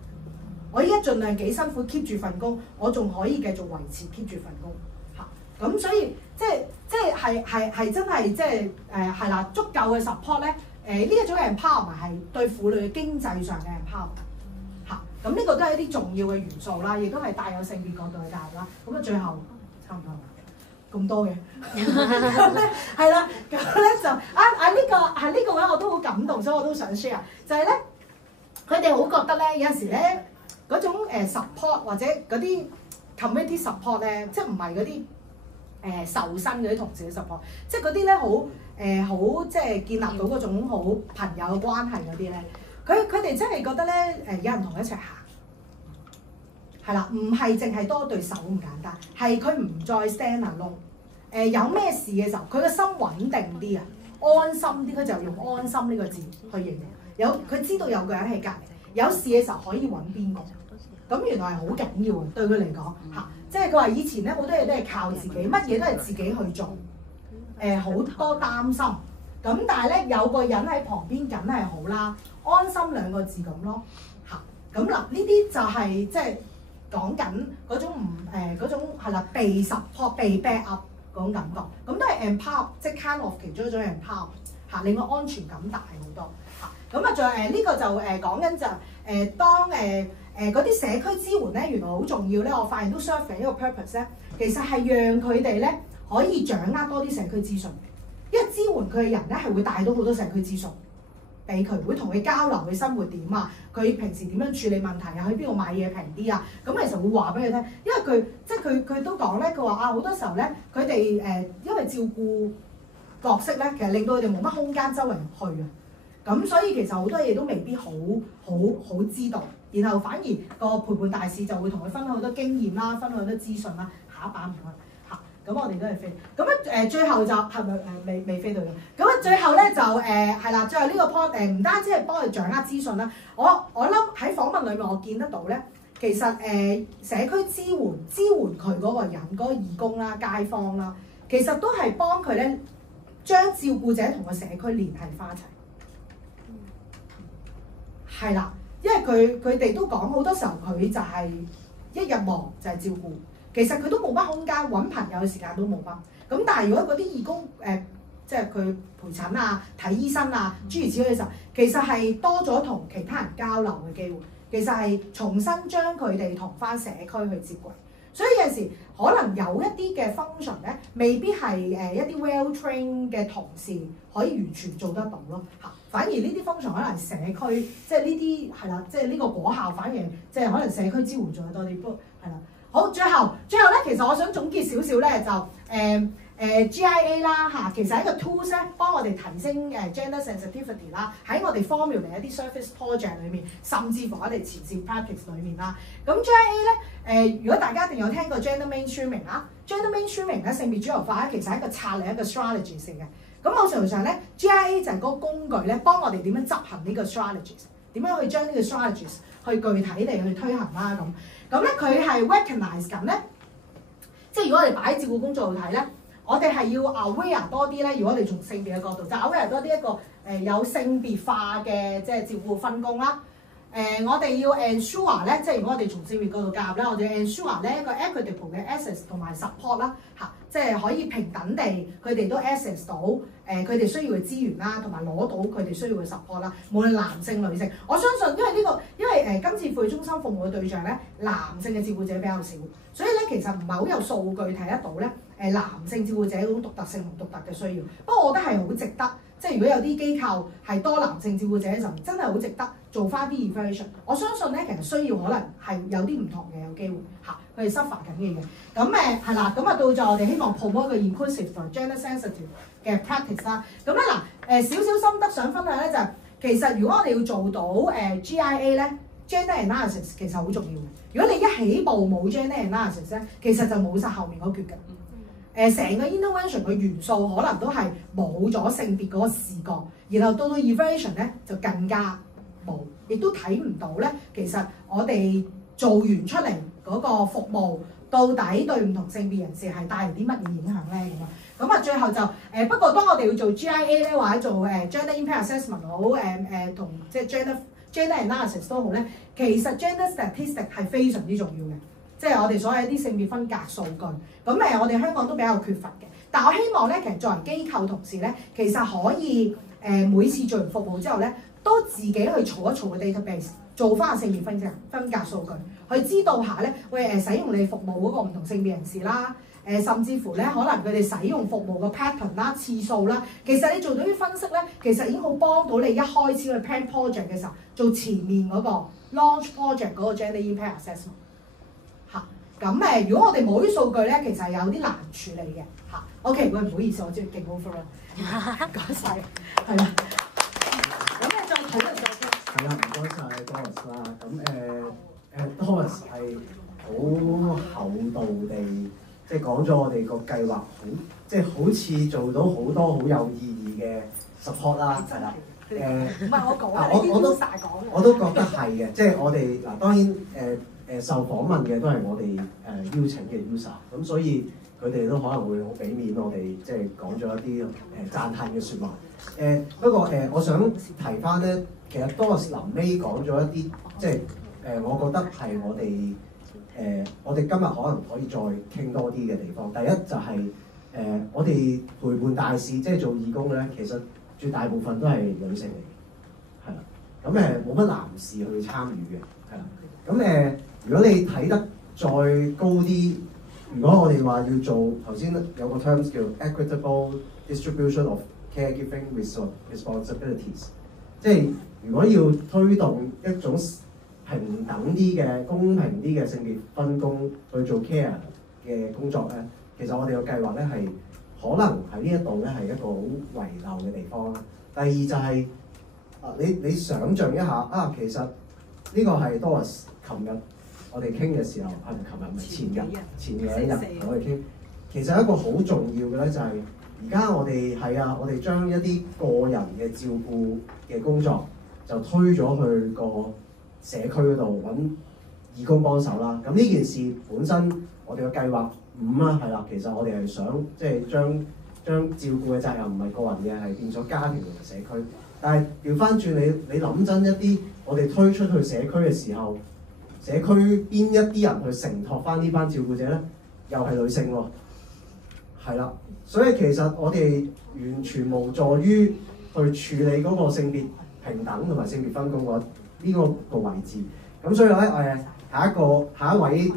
我依家盡量幾辛苦 keep 住份工，我仲可以繼續維持 keep 住份工嚇。咁所以即係真係即係係啦，足夠嘅 support 咧。呢一種 empowerment 係對婦女嘅經濟上嘅 empowerment。咁呢個都係一啲重要嘅元素啦，亦都係帶有性別角度去介入啦。咁啊，最後差唔多咁多嘅，係啦。咁咧就呢個位我都好感動，所以我都想 share。就係咧，佢哋好覺得咧，有陣時咧嗰種support 或者嗰啲 community support 咧，即係唔係嗰啲受薪嗰啲同事嘅 support，即係嗰啲咧好即係建立到嗰種好朋友嘅關係嗰啲咧。佢哋真係覺得咧有人同佢一齊行，係啦，唔係淨係多對手咁簡單，係佢唔再 stand alone。有咩事嘅時候，佢個心穩定啲啊，安心啲，佢就用安心呢個字去形容。佢知道有個人喺隔離，有事嘅時候可以揾邊個。咁原來係好緊要啊，對佢嚟講嚇，即係佢話以前咧好多嘢都係靠自己，乜嘢都係自己去做，好多擔心。咁但係咧有個人喺旁邊梗係好啦，安心2個字咁咯嚇。咁嗱呢啲就係即係講緊嗰種嗰種係啦，被 support 被 back up 嗰種感覺。咁都係 empower， 即係 kind of 其中一種 empower 嚇，令個安全感大好多嚇。咁啊仲有呢個就講緊就當嗰啲社區支援咧，原來好重要咧。我發現都 serve 緊一個 purpose 咧，其實係讓佢哋咧可以掌握多啲社區資訊，因為支援佢嘅人咧係會帶到好多社區資訊俾佢，會同佢交流佢生活點啊，佢平時點樣處理問題啊，去邊度買嘢平啲啊，咁其實會話俾佢聽，因為佢即係佢都講咧，佢話啊好多時候咧，佢哋因為照顧角色咧，其實令到佢哋冇乜空間周圍去啊，咁所以其實好多嘢都未必好知道，然後反而個陪伴大使就會同佢分享好多經驗啦，分享好多資訊啦，下一版唔該。咁我哋都係飛，咁最後就係咪未飛到嘅？咁最後咧就係啦，最後呢個 point 唔單止係幫佢掌握資訊啦，我諗喺訪問裏面我見得到咧，其實社區支援佢嗰個人嗰個義工啦、街坊啦，其實都係幫佢咧將照顧者同個社區聯繫翻一齊。係啦，因為佢哋都講好多時候佢就係一日忙就係照顧。其實佢都冇乜空間，揾朋友嘅時間都冇乜。咁但係如果嗰啲義工即係佢陪診啊、睇醫生啊諸如此類嘅時候，其實係多咗同其他人交流嘅機會。其實係重新將佢哋同翻社區去接軌。所以有陣時可能有一啲嘅 function 咧，未必係一啲 well trained 嘅同事可以完全做得到咯嚇。反而呢啲 function 可能係社區，即係呢啲係啦，即係呢個果效反而即係可能社區支援做得多啲，不過係啦。好，最後咧，其實我想總結少少咧，就GIA 啦嚇，其實係一個 tools 咧，幫我哋提升gender sensitivity 啦，喺我哋 formulate 一啲 service project 裏面，甚至乎我哋前線 practice 裏面啦。咁 GIA 咧，如果大家一定有聽過 gender mainstreaming 啦，gender mainstreaming 咧，性別主流化咧，其實係一個策略，一個 strategy 嚟嘅。咁某程度上咧 ，GIA 就係嗰個工具咧，幫我哋點樣執行呢個 strategies， 點樣去將呢個 strategies 去具體地去推行啦咁。咁咧佢係 recognize 緊咧，即係如果我哋擺喺照顧工作度睇咧，我哋係要 aware 多啲咧。如果我哋從性別嘅角度，就 aware 多啲一個有性別化嘅即係照顧分工啦。我哋要 ensure 咧，即係如果我哋從性別角度介入咧，我哋要 ensure 咧一個 equitable 嘅 access 同埋 support 啦嚇，即係可以平等地佢哋都 access 到佢哋需要嘅資源啦，同埋攞到佢哋需要嘅 support 啦。無論男性女性，我相信因為今次婦女中心服務嘅對象咧，男性嘅照顧者比較少，所以咧其實唔係好有數據睇得到咧男性照顧者嗰種獨特性同獨特嘅需要。不過我覺得係好值得。即係如果有啲機構係多男性照顧者嘅時候，真係好值得做翻啲 evaluation。我相信咧，其實需要可能係有啲唔同嘅有機會嚇，佢哋 suffer 緊嘅嘢。咁係啦，咁到咗我哋希望 promote 一個 inclusive 同 gender sensitive 嘅 practice 啦。咁咧少少心得想分享咧就係、其實如果我哋要做到GIA 咧 gender analysis 其實好重要嘅。如果你一起步冇 gender analysis 咧，其實就冇晒後面嗰橛嘅。成個 intervention 嘅元素可能都係冇咗性別嗰個視覺，然後到 evaluation 咧就更加冇，亦都睇唔到咧。其實我哋做完出嚟嗰個服務，到底對唔同性別人士係帶嚟啲乜嘢影響咧咁啊？咁最後就不過當我哋要做 GIA 咧，或者做gender impact assessment 好同即係 gender analysis 都好咧，其實 gender statistic 係非常之重要嘅。即係我哋所有一啲性別分隔數據，咁我哋香港都比較缺乏嘅。但我希望咧，其實作為機構同事咧，其實可以每次做完服務之後咧，都自己去儲一儲個 database， 做翻個性別分隔數據，去知道下咧，使用你服務嗰個唔同性別人士啦，甚至乎咧可能佢哋使用服務嘅 pattern 啦、次數啦，其實你做到啲分析咧，其實已經好幫到你一開始去 plan project 嘅時候做前面嗰個 launch project 嗰個 gender impact assessment。咁如果我哋冇啲數據咧，其實係有啲難處理嘅嚇。OK， 唔好意思，我知勁 over 啦，講晒，係啦。咁再討論再傾。係啦，唔該晒 Doris 啦。咁Doris 係好厚道地，即係講咗我哋個計劃好，即係好似做到好多好有意義嘅 support 啦，係啦。唔係我講啊，我都曬講嘅。我都覺得係嘅，即係我哋嗱當然受訪問嘅都係我哋邀請嘅 user，咁所以佢哋都可能會好俾面我哋，即係講咗一啲讚歎嘅説話。不過我想提翻咧，其實Doris臨尾講咗一啲，即係我覺得係我哋今日可能可以再傾多啲嘅地方。第一就係我哋陪伴大使，即係做義工咧，其實絕大部分都係女性嚟嘅，係啦。咁冇乜男士去參與嘅，係啦。咁如果你睇得再高啲，如果我哋話要做頭先有個 terms 叫 equitable distribution of caregiving responsibilities， 即係如果要推動一種平等啲嘅、公平啲嘅性別分工去做 care 嘅工作咧，其實我哋個計劃咧係可能喺呢一度咧係一個好遺漏嘅地方啦。第二就係、你想像一下啊，其實呢個係 Doris 琴日我哋傾嘅時候，係咪琴日唔係前日？前兩日我哋傾，其實一個好重要嘅咧就係而家我哋係啊，我哋將一啲個人嘅照顧嘅工作就推咗去個社區嗰度揾義工幫手啦。咁呢件事本身我哋嘅計劃5啦，係啦，其實我哋係想即係將照顧嘅責任唔係個人嘅，係變咗家庭同埋社區。但係調翻轉你諗真一啲，我哋推出去社區嘅時候，社區邊一啲人去承托翻呢班照顧者咧？又係女性喎，係啦。所以其實我哋完全無助於去處理嗰個性別平等同埋性別分工呢個位置。咁所以咧下一位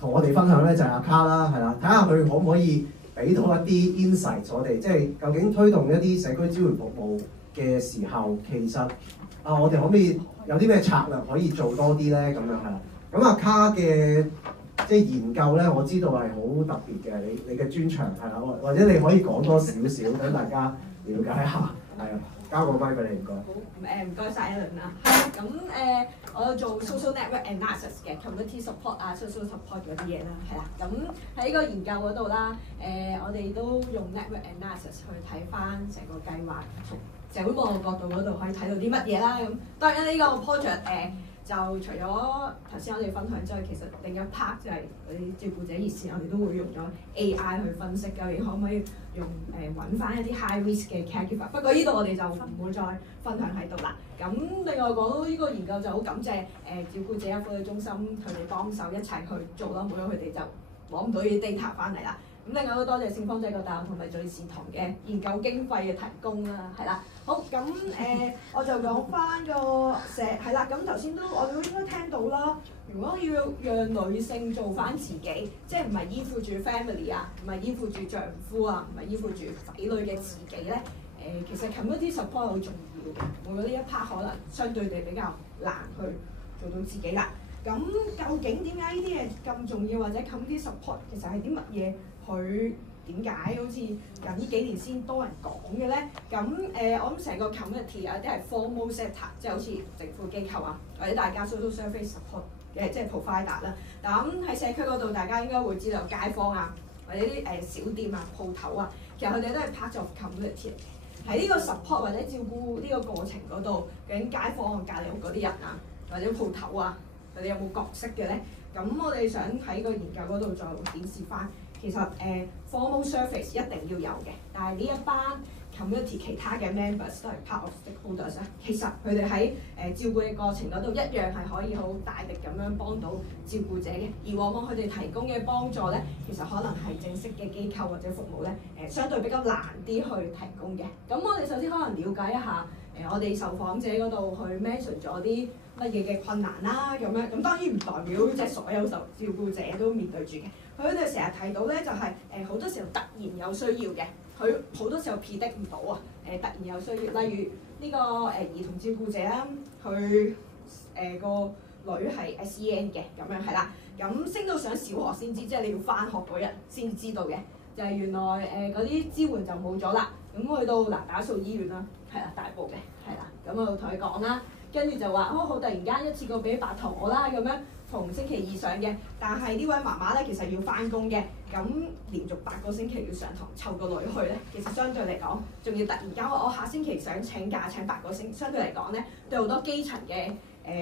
同我哋分享咧就係阿卡啦，係啦，睇下佢可唔可以俾到一啲 insight 我哋，即係究竟推動一啲社區支援服務嘅時候，其實我哋可唔可以有啲咩策略可以做多啲咧？咁樣係啦。咁阿卡嘅即係研究咧，我知道係好特別嘅，你嘅專長係啦，或者你可以講多少少等大家了解一下，係啊，交個麥俾你，唔該。好，唔該晒 Alan 啦。咁我做 social network analysis 嘅 community support social support 嗰啲嘢啦，係啦。咁喺個研究嗰度啦，我哋都用 network analysis 去睇翻成個計劃，從社會網絡角度嗰度可以睇到啲乜嘢啦。咁當然呢個 project 就除咗頭先我哋分享之外，其實另一 part 就係嗰啲照顧者熱線，我哋都會用咗 AI 去分析究竟可唔可以用揾翻一啲 high risk 嘅 caregiver。不過呢度我哋就唔會再分享喺度啦。咁另外講到呢個研究就好感謝照顧者福利中心佢哋幫手一齊去做啦，冇咗佢哋就攞唔到啲 data 翻嚟啦。咁另外都多謝聖方濟各大學同埋敘善堂嘅研究經費嘅提供啦，係啦。好，咁我就講翻個係啦。咁頭先我哋都應該聽到啦。如果要讓女性做翻自己，即係唔係依附住 family 啊，唔係依附住丈夫啊，唔係依附住仔女嘅自己咧，其實 community support 好重要嘅。我覺得呢一 part 可能相對地比較難去做到自己啦。咁究竟點解呢啲嘢咁重要，或者 community support 其實係啲乜嘢？佢點解好似近呢幾年先多人講嘅咧？咁我諗成個 community 有啲係 formal sector， 即係好似政府機構啊，或者大家 social service support 嘅即係 provider 啦。咁喺社區嗰度，大家應該會知道街坊啊，或者啲小店啊、鋪頭啊，其實佢哋都係 part of community 嚟嘅。喺呢個 support 或者照顧呢個過程嗰度，究竟街坊隔離屋嗰啲人啊，或者鋪頭啊，佢哋有冇角色嘅咧？咁我哋想喺個研究嗰度再顯示翻。其實formal service 一定要有嘅，但係呢一班 community 其他嘅 members 都係 part of stakeholders 咧。其實佢哋喺照顧嘅過程嗰度一樣係可以好大力咁樣幫到照顧者嘅。而往往佢哋提供嘅幫助咧，其實可能係正式嘅機構或者服務咧，相對比較難啲去提供嘅。咁我哋首先可能了解一下我哋受訪者嗰度去 mention 咗啲乜嘢嘅困難啦，咁樣。咁當然唔代表即係所有照顧者都面對住嘅。佢哋成日提到咧，就係好多時候突然有需要嘅，佢好多時候 predict 唔到啊！突然有需要，例如呢個兒童照顧者啦，佢個女係 SEN 嘅咁樣係啦，咁升到上小學先知，即係你要返學嗰日先知道嘅，就係原來嗰啲支援就冇咗啦。咁去到嗱打素醫院啦，係啦大埔嘅，係啦，咁我同佢講啦，跟住就話好突然間一次過俾白糖我啦咁樣。逢星期二上嘅，但係呢位媽媽咧其實要返工嘅，咁連續8個星期要上堂湊個女去咧，其實相對嚟講，仲要突然間我下星期想請假請8個星期，相對嚟講咧，對好多基層嘅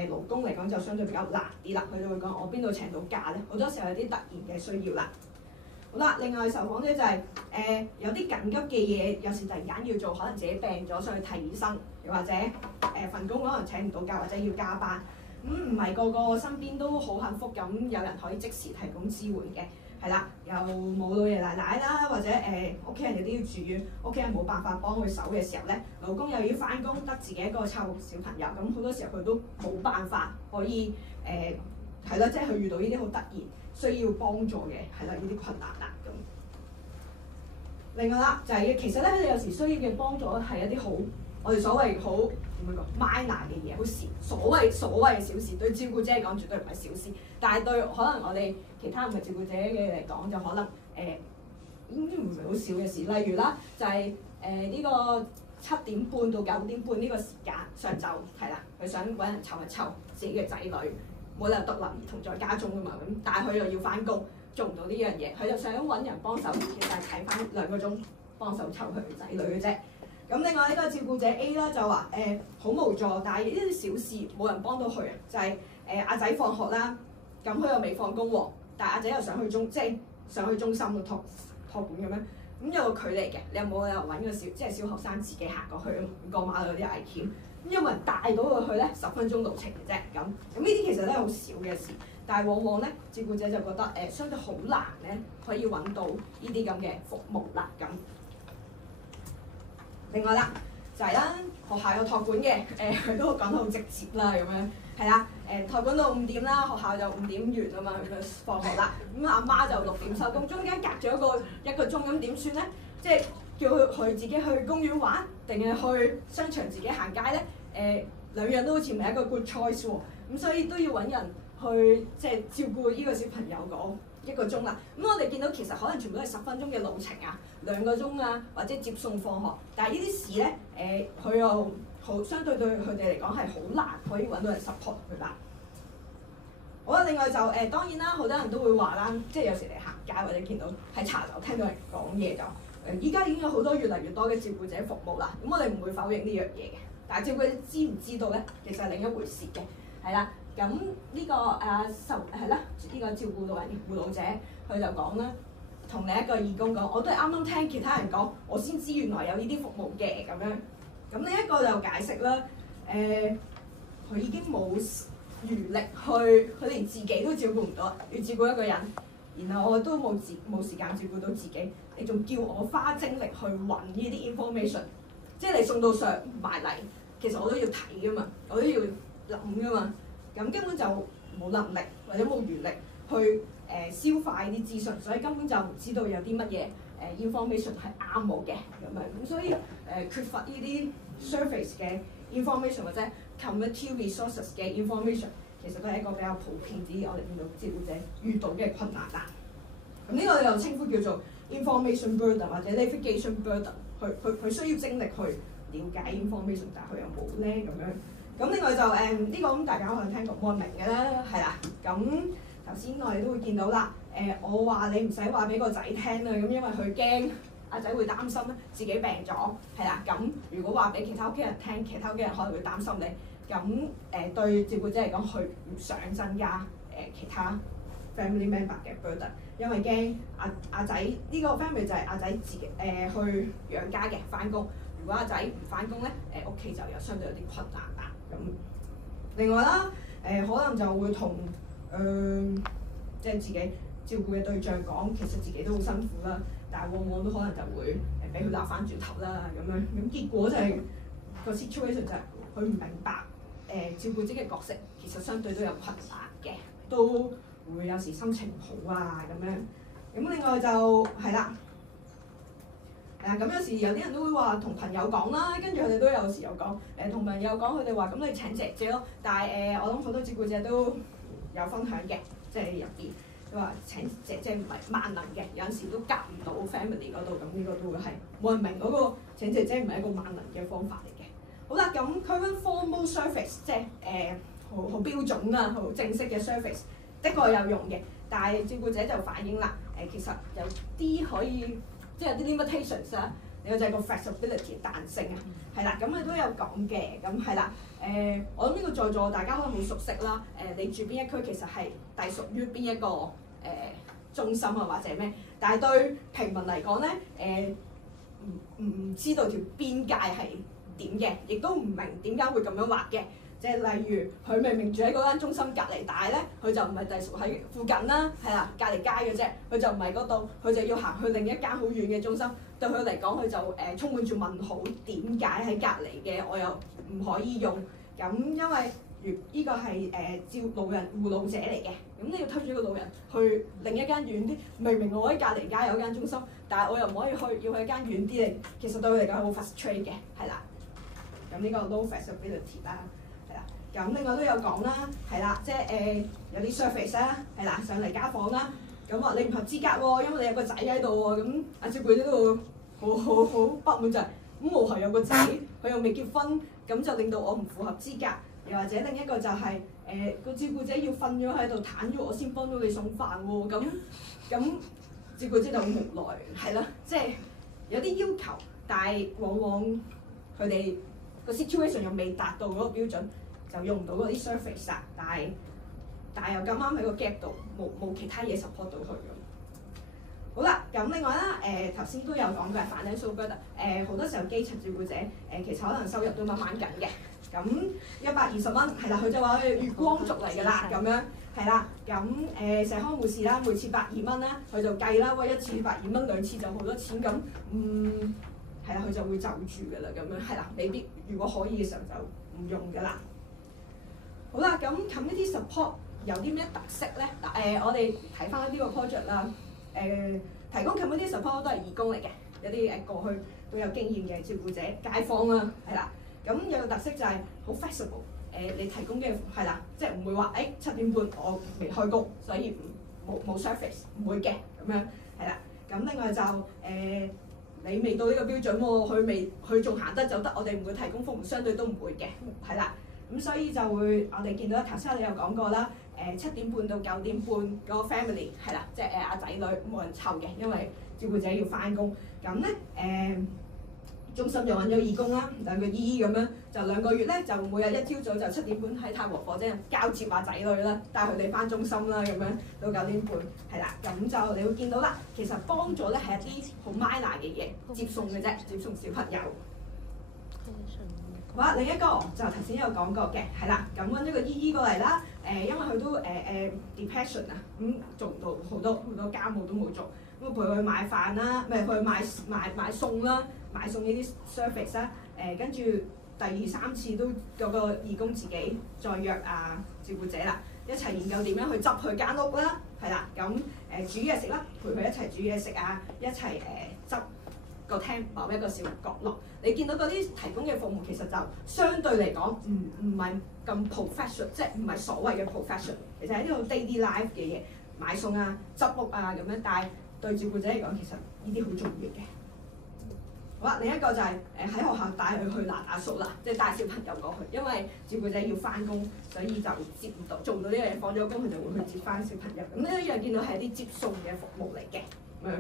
勞工嚟講就相對比較難啲啦。佢哋會講我邊度請到假咧？好多時候有啲突然嘅需要啦。好啦，另外受訪咧就係、有啲緊急嘅嘢，有時突然間要做，可能自己病咗上去睇醫生，又或者份工可能請唔到假或者要加班。唔係個個身邊都好幸福咁，有人可以即時提供支援嘅。係啦，又冇老爺奶奶啦，或者屋企人亦都要住院，屋企人冇辦法幫佢手嘅時候咧，老公又要翻工，得自己一個湊小朋友，咁好多時候佢都冇辦法可以係啦，即係佢遇到呢啲好突然需要幫助嘅係啦呢啲困難啦咁。另外啦，就係、其實咧，佢哋有時需要嘅幫助係一啲好我哋所謂好點樣講 minor 嘅嘢，好小所謂嘅小事，對照顧者嚟講絕對唔係小事，但係對可能我哋其他唔係照顧者嘅嚟講，就可能應該唔係好少嘅事。例如啦，就係呢個7點半到9點半呢個時間上晝係啦，佢想揾人湊一湊自己嘅仔女，冇理由獨立兒童在家中㗎嘛，咁但係佢又要翻工，做唔到呢樣嘢，佢就想揾人幫手，其實係睇翻2個鐘幫手湊佢仔女嘅啫。咁另外呢個照顧者 A 啦就話好無助，但係呢啲小事冇人幫到佢啊，就係阿仔放學啦，咁佢又未放工喎，但係阿仔又想去中心度托管咁樣，咁有個距離嘅，你有冇理由揾個小學生自己行過去啊？過馬路有啲危險，咁有冇人帶到佢去咧？10分鐘路程嘅啫，咁呢啲其實都係好少嘅事，但係往往咧照顧者就覺得相對好難咧可以揾到呢啲咁嘅服務啦咁。另外啦，就係啦，學校有託管嘅，佢都講得好直接啦，咁樣係啦，託管到5點啦，學校就5點完啊嘛，佢就放學啦。咁阿媽就6點收工，中間隔咗一個鐘，咁點算咧？即係叫佢自己去公園玩，定係去商場自己行街咧？兩樣都好似唔係一個 good choice 喎。咁所以都要揾人去即係照顧呢個小朋友嗰1個鐘啦。咁我哋見到其實可能全部都係10分鐘嘅路程啊，2個鐘啊，或者接送放學。但係呢啲事咧，佢又好相對佢哋嚟講係好難可以揾到人 support 佢啦。好啦，另外就當然啦，好多人都會話啦，即係有時你行街或者見到喺茶樓聽到人講嘢就依家已經有好多越嚟越多嘅照顧者服務啦。咁我哋唔會否認呢樣嘢嘅，但係照顧者知唔知道咧，其實係另一回事嘅，係啦。咁呢個係啦，呢個照顧老人護老者佢就講啦，同另一個義工講，我都係啱啱聽其他人講，我先知原來有呢啲服務嘅咁樣。咁呢一個就解釋啦，佢已經冇餘力佢連自己都照顧唔到，要照顧一個人，然後我都冇時間照顧到自己，你仲叫我花精力去揾呢啲 information， 即係你送到上埋嚟，其實我都要睇噶嘛，我都要諗噶嘛。咁根本就冇能力或者冇餘力去消化呢啲資訊，所以根本就唔知道有啲乜嘢information 係啱我嘅咁樣，咁所以缺乏呢啲 surface 嘅 information 或者 community resources 嘅 information， 其實都係一個比較普遍啲我哋見到照顧者遇到嘅困難啦。咁呢個又稱呼叫做 information burden 或者 navigation burden， 佢需要精力去了解 information， 但係佢又冇咧咁樣。咁另外就呢個咁大家可能聽過冇人明嘅啦，係啦。咁頭先我哋都會見到啦。我話你唔使話俾個仔聽啦，咁因為佢驚阿仔會擔心自己病咗，係啦。咁如果話俾其他屋企人聽，其他屋企人可能會擔心你。咁對照顧者嚟講，佢唔想增加其他 family member 嘅 burden， 因為驚阿仔呢個 family 就係阿仔自己去養家嘅翻工。如果阿仔唔翻工咧，屋企就有相對有啲困難啦。咁另外啦，可能就會同即係自己照顧嘅對象講，其實自己都好辛苦啦，但係往往都可能就會俾佢鬧翻轉頭啦咁樣。咁結果就係個 situation 就係佢唔明白照顧者嘅角色其實相對都有困難嘅，都會有時心情唔好啊咁樣。咁另外就係啦。咁有時有啲人都會話同朋友講啦，跟住佢哋都有時有講同朋友講，佢哋話咁你請姐姐咯。但係我諗好多照顧者都有分享嘅，即係入邊都話請姐姐唔係萬能嘅，有陣時都夾唔到 family 嗰度，咁呢個都會係冇人明嗰個請姐姐唔係一個萬能嘅方法嚟嘅。好啦，咁 current formal service 即係好標準啊，好正式嘅 service 的確有用嘅，但係照顧者就反映啦，其實有啲可以。即係有啲 limitations 啊，另外就係個 flexibility 彈性啊，係啦，咁佢都有講嘅，咁係啦，我諗呢個在座大家可能好熟悉啦，你住邊一區其實係隸屬於邊一個中心啊或者咩，但係對平民嚟講咧，唔知道條邊界係點嘅，亦都唔明點解會咁樣畫嘅，即係例如佢明明住喺嗰間中心隔離，但係咧佢就唔係隸屬喺附近啦，係啦，隔離街嘅啫，佢就唔係嗰度，佢就要行去另一間好遠嘅中心。對佢嚟講，佢就充滿住問號，點解喺隔離嘅我又唔可以用？咁因為呢個係照路人護老者嚟嘅，咁你要推住個老人去另一間遠啲，明明我喺隔離街有間中心，但係我又唔可以去，要去一間遠啲嚟，其實對佢嚟講係好 frustrate 嘅，係啦。咁呢個 low flexibility 啦，係啦。咁另外都有講啦，係啦，即係有啲 surface 啦，係啦，上嚟家訪啦，咁話你唔合資格喎，因為你有個仔喺度喎，咁阿照顧者都好不滿就係，咁我係有個仔，佢又未結婚，咁就令到我唔符合資格。又或者另一個就係個照顧者要瞓咗喺度攤咗我先幫到你送飯喎，咁照顧者就好無奈，係咯，即係有啲要求，但係往往佢哋個 situation 又未達到嗰個標準，就用唔到嗰啲 surface 啦，但係又咁啱喺個 gap 度冇其他嘢 support 到佢咁。好啦，咁另外啦，頭先都有講過 financial burden， 好多時候基層照顧者其實可能收入都掹緊嘅。咁120蚊係啦，佢就話佢月光族嚟㗎啦，咁樣係啦。咁社康護士啦，每次120蚊啦，佢就計啦，喂一次120蚊，兩次就好多錢咁，係啦，佢就會就住㗎啦，咁樣係啦，未必如果可以嘅時候就唔用㗎啦。好啦，咁 community support 有啲咩特色咧？嗱我哋睇翻呢個 project 啦，提供 community support 都係義工嚟嘅，有啲過去都有經驗嘅照顧者、街坊啦，係啦。咁有個特色就係好 flexible，你提供嘅係啦，即係唔會話7點半我未開工，所以冇 surface， 唔會嘅咁樣係啦。咁另外就你未到呢個標準喎，佢仲行得走得，我哋唔會提供服務，相對都唔會嘅，係啦。咁所以就會我哋見到頭先你有講過啦，7點半到9點半嗰個 family 係啦，即係阿仔女冇人湊嘅，因為照顧者要翻工。咁咧中心就揾咗義工啦，2個姨姨咁樣，就2個月咧，就每日一朝早就7點半喺太和火車交接下仔女啦，帶佢哋翻中心啦，咁樣到9點半，係啦，咁就你會見到啦，其實幫助咧係一啲好 minor 嘅嘢，接送嘅啫，接送小朋友。好啦，另一個就頭先有講過嘅，係啦，咁揾咗個姨姨過嚟啦，因為佢都depression 啊，咁做唔到好多家務都冇做，咁陪佢去買飯啦，咪去買餸啦。買餸呢啲 service 啦，跟住第2、3次都嗰個義工自己再約照顧者啦，一齊研究點樣去執佢間屋啦，係啦，咁煮嘢食啦，陪佢一齊煮嘢食啊，一齊執個廳某一個小角落。你見到嗰啲提供嘅服務其實就相對嚟講唔係咁 professional， 即係唔係所謂嘅 professional， 其實係呢個 daily life 嘅嘢，買餸啊、執屋啊咁樣，但係對照顧者嚟講，其實呢啲好重要嘅。好啦，另一個就係喺學校帶佢去拿打掃啦，即係帶小朋友過去，因為照顧者要翻工，所以就接唔到，做唔到呢樣嘢，放咗工佢就會去接翻小朋友。咁呢一樣見到係一啲接送嘅服務嚟嘅，咁樣。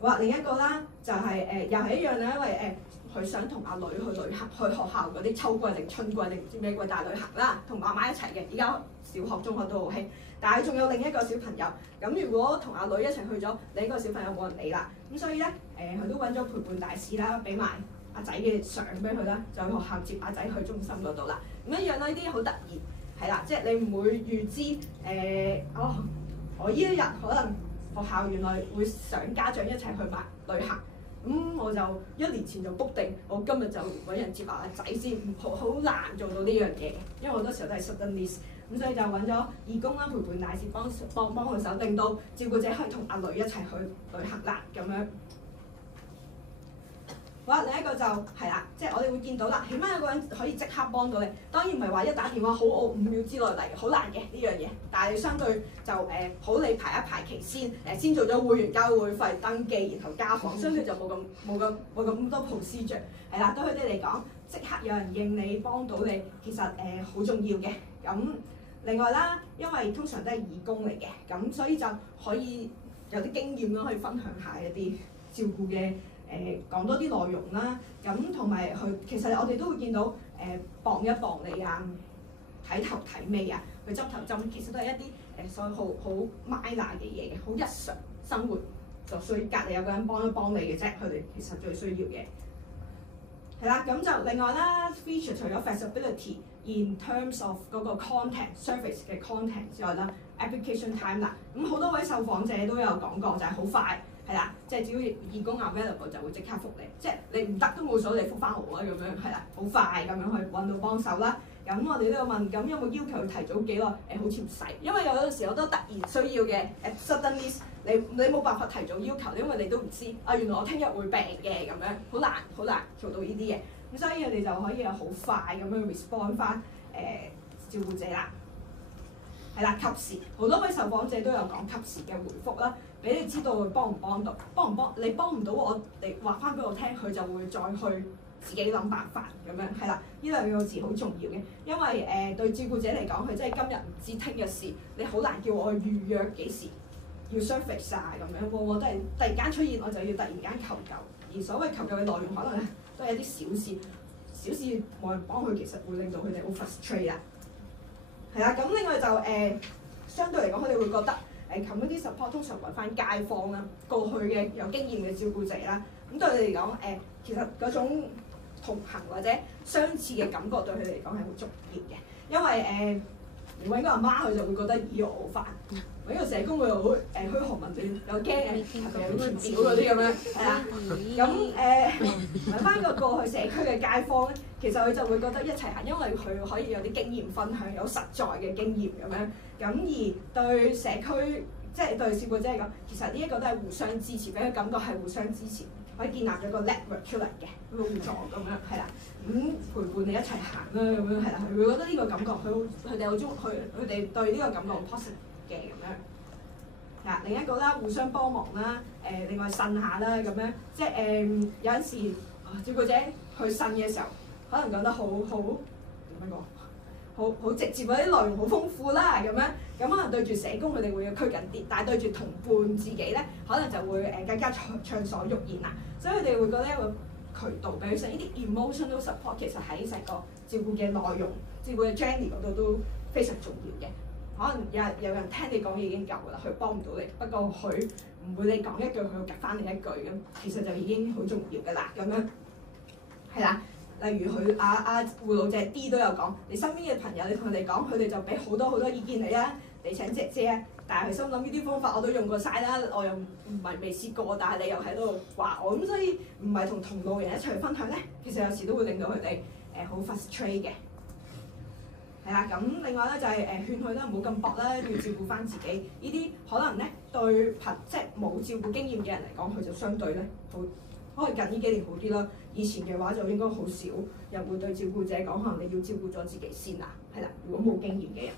好啦，另一個啦就係又係一樣啦，因為佢想同阿女去旅行，去學校嗰啲秋季定春季定唔知咩季大旅行啦，同媽媽一齊嘅。而家小學、中學都好興，但係仲有另一個小朋友。咁如果同阿女一齊去咗，另一個小朋友冇人理啦。咁所以咧，佢都揾咗陪伴大使啦，俾埋阿仔嘅相俾佢啦，就去學校接阿仔去中心嗰度啦。咁一樣啦，呢啲好突然，係啦，即係你唔會預知我呢一日可能學校原來會想家長一齊去埋旅行。咁我就1年前就 book 定，我今日就揾人接埋阿仔先，好難做到呢樣嘢嘅，因為好多時候都係 sudden list，咁所以就揾咗義工啦、陪伴大使幫佢手，令到照顧者可以同阿女一齊去旅行啦，咁樣。好啦，另一個就係啦，即係我哋會見到啦，起碼有個人可以即刻幫到你。當然唔係話一打電話好，我5秒之內嚟，好難嘅呢樣嘢。但係相對就好，你排一排期先，先做咗會員交會費登記，然後家訪，相對就冇咁多 procedure。係啦，對佢哋嚟講，即刻有人應你幫到你，其實好重要嘅。咁另外啦，因為通常都係義工嚟嘅，咁所以就可以有啲經驗啦，可以分享下一啲照顧嘅。講多啲內容啦，咁同埋佢其實我哋都會見到磅一磅你啊，睇頭睇尾啊，去執頭針，其實都係一啲所謂好 minor 嘅嘢嘅，好日常生活就需隔離有個人幫一幫你嘅啫，佢哋其實最需要嘅。係啦，咁就另外啦 feature 除咗 flexibility in terms of 嗰個 content service 嘅 content 之外啦 ，application time 啦，咁好多位受訪者都有講過就係好快。係啦，即係只要義工 available 就會即刻覆你，即係你唔得都冇所謂，你覆翻我啊咁樣，係啦，好快咁樣去揾到幫手啦。咁我哋都有問，咁有冇要求提早幾耐？好似唔使，因為有陣時好多突然需要嘅sudden list，你冇辦法提早要求，因為你都唔知啊原來我聽日會病嘅咁樣，好難做到呢啲嘢。咁所以我哋就可以好快咁樣 respond 翻照顧者啦。係啦，及時，好多位受訪者都有講及時嘅回覆啦，俾你知道佢幫唔幫到，你幫唔到我哋話翻俾我聽，佢就會再去自己諗辦法咁樣，係啦，呢兩個字好重要嘅，因為對照顧者嚟講，佢真係今日唔知聽日事，你好難叫我去預約幾時要 service 啊咁樣，我都係突然間出現，我就要突然間求救，而所謂求救嘅內容可能都係一啲小事冇人幫佢，其實會令到佢哋好 frustrate 啦。係啦，咁另外就相對嚟講，佢哋會覺得community support 通常揾翻街坊啦，過去嘅有經驗嘅照顧者啦，咁對佢哋嚟講其實嗰種同行或者相似嘅感覺對佢哋嚟講係好重要嘅，因為你揾個阿媽佢就會覺得咦我好煩，揾個社工佢又好虛寒問暖，又驚係咪有啲表嗰啲咁樣，係啦，咁揾翻個過去社區嘅街坊咧，其實佢就會覺得一齊行，因為佢可以有啲經驗分享，有實在嘅經驗咁樣，咁而對社區即係對照顧者嚟講，其實呢一個都係互相支持，俾佢感覺係互相支持。可以建立咗個 network 出嚟嘅互助咁樣，係啦，咁陪伴你一齊行啦，咁樣係啦，佢會覺得呢個感覺，佢哋好中，佢哋對呢個感覺好 positive 嘅咁樣。係另一個啦，互相幫忙啦，另外呻下啦咁樣，即係有陣時照顧者去呻嘅時候，可能講得好點樣講？好直接嗰啲內容好豐富啦，咁樣咁可能對住社工佢哋會拘謹啲，但係對住同伴自己咧，可能就會更加暢所欲言啦。所以佢哋會覺得一個渠道，比如上呢啲 emotional support 其實喺成個照顧嘅內容、照顧嘅 journey 嗰度都非常重要嘅。可能有人聽你講嘢已經夠㗎啦，佢幫唔到你，不過佢唔會你講一句，佢會夾翻你一句咁，其實就已經好重要㗎啦。咁樣係啦。例如佢護老者 D 都有講，你身邊嘅朋友你同佢哋講，佢哋就俾好多意見你啦，你請姐姐啊，但係佢心諗呢啲方法我都用過晒啦，我又唔係未試過，但係你又喺度話我，咁所以唔係同路人一齊去分享咧，其實有時都會令到佢哋好 frustrate 嘅。係啦，咁另外咧就係勸佢啦，唔好咁搏啦，要照顧翻自己。呢啲可能咧對即係冇照顧經驗嘅人嚟講，佢就相對咧好。可能近呢幾年好啲啦，以前嘅話就應該好少人會對照顧者講，可能你要照顧咗自己先啦，係啦。如果冇經驗嘅人，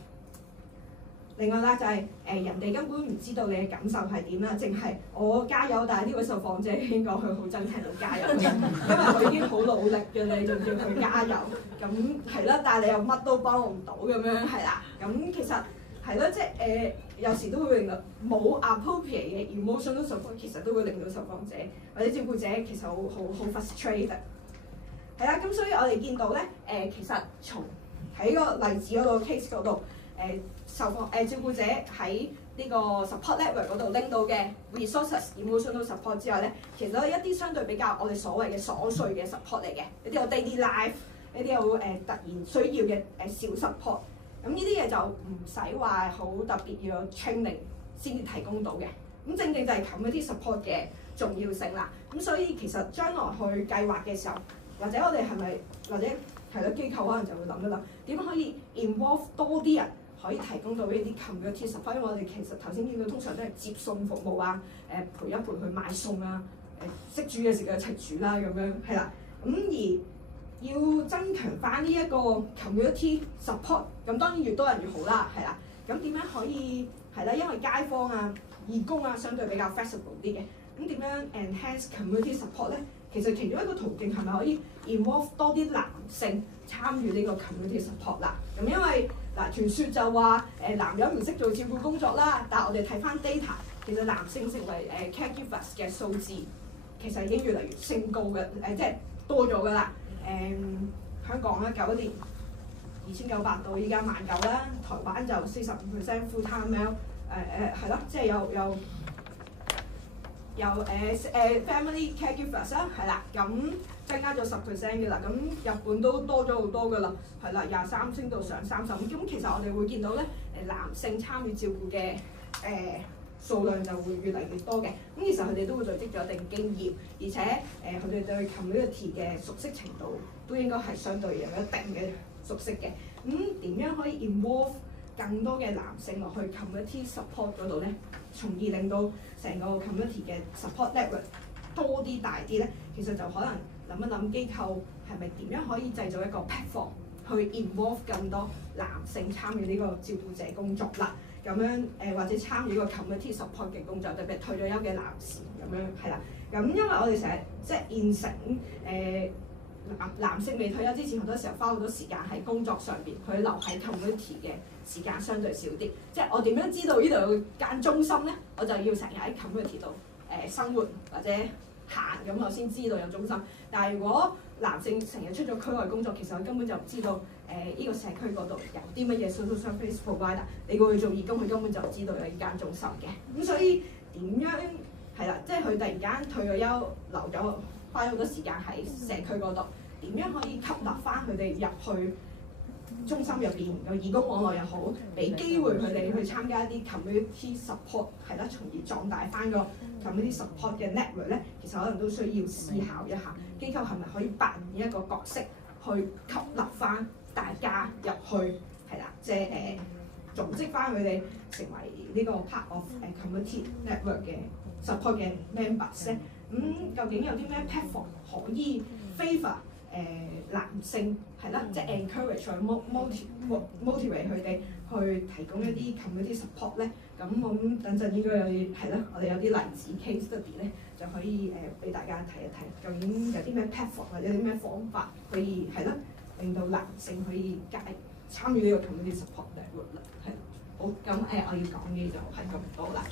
另外啦就係人哋根本唔知道你嘅感受係點啦，淨係我加油，但係呢位受訪者已經講佢好憎聽到加油，因為佢已經好努力嘅，你仲叫佢加油，咁係啦，但係你又乜都幫唔到咁樣，係啦，咁其實。係咯，即係有時都會令到冇 appropriate 嘅 emotional support，其實都會令到受訪者或者照顧者其實好 frustrated。係啦，咁所以我哋見到咧，其實從喺個例子嗰度 case 嗰度，照顧者喺呢個 support network 嗰度拎到嘅 resources emotional support 之外咧，其實都係一啲相對比較我哋所謂嘅瑣碎嘅 support 嚟嘅，一啲有 daily life， 一啲有突然需要嘅小 support。咁呢啲嘢就唔使話好特別要有 training 先至提供到嘅，咁正正就係community support 嘅重要性啦。咁所以其實將來去計劃嘅時候，或者我哋係咪或者係咯機構可能就會諗一諗點樣可以 involve 多啲人可以提供到呢啲 community support，因為我哋其實頭先見到通常都係接送服務啊，陪一陪佢買餸啊，識煮嘅時候一齊煮啦咁樣係啦，咁而要增強翻呢一個 community support， 咁當然越多人越好啦，係啦。咁點樣可以係啦？因為街坊啊、義工啊，相對比較 flexible 啲嘅。咁點樣 enhance community support 咧？其實其中一個途徑係咪可以 involve 多啲男性參與呢個 community support 啦？咁因為傳說就話男人唔識做照顧工作啦，但係我哋睇翻 data， 其實男性成為caregivers 嘅數字其實已經越嚟越升高嘅，即係多咗㗎啦。香港咧91年2900到依家19000啦，台灣就45% full time male， 係咯，即係有有family caregivers 啦，係啦，咁增加咗10% 嘅啦，咁日本都多咗好多㗎啦，係啦，23升到上35，咁其實我哋會見到咧男性參與照顧嘅數量就會越嚟越多嘅，咁其實佢哋都會累積咗一定經驗，而且佢哋對 community 嘅熟悉程度都應該係相對有一定嘅熟悉嘅。咁點樣可以 involve 更多嘅男性落去 community support 嗰度咧，從而令到成個 community 嘅 support network 多啲大啲咧？其實就可能諗一諗機構係咪點樣可以製造一個 platform 去 involve 更多男性參與呢個照顧者工作啦。咁樣或者參與個 community support 嘅工作，特別退咗休嘅男士咁樣係啦。咁因為我哋成日即係現成男性未退休之前，好多時候花好多時間喺工作上邊，佢留喺 community 嘅時間相對少啲。即係我點樣知道呢度有間中心咧？我就要成日喺 community 度生活或者行，咁我先知道有中心。但係如果男性成日出咗區外工作，其實佢根本就唔知道呢個社區嗰度有啲乜嘢 social service provider。你過去做義工，佢根本就唔知道有呢間中心嘅。咁所以點樣係啦？即係佢突然間退咗休，留咗花咗好多時間喺社區嗰度，點樣可以吸納翻佢哋入去中心入邊有義工網絡又好，俾機會佢哋去參加一啲 community support 係啦，從而壯大翻個 community support 嘅 network 咧，其實可能都需要思考一下，機構係咪可以扮演一個角色去吸納翻大家入去係啦，即係組織翻佢哋成為呢個 part of community network 嘅 support 嘅 members 咧。究竟有啲咩 platform 可以 favour 男性係啦，即係 encourage 去 motivate 佢哋去提供一啲 community support 咧？咁我諗等陣應該有啲係啦，我哋有啲例子 case study 咧，就可以俾大家睇一睇，究竟有啲咩 platform 或者有啲咩方法可以係啦，令到男性可以參與呢個 community support network 啦。係好，咁我要講嘅就係咁多啦。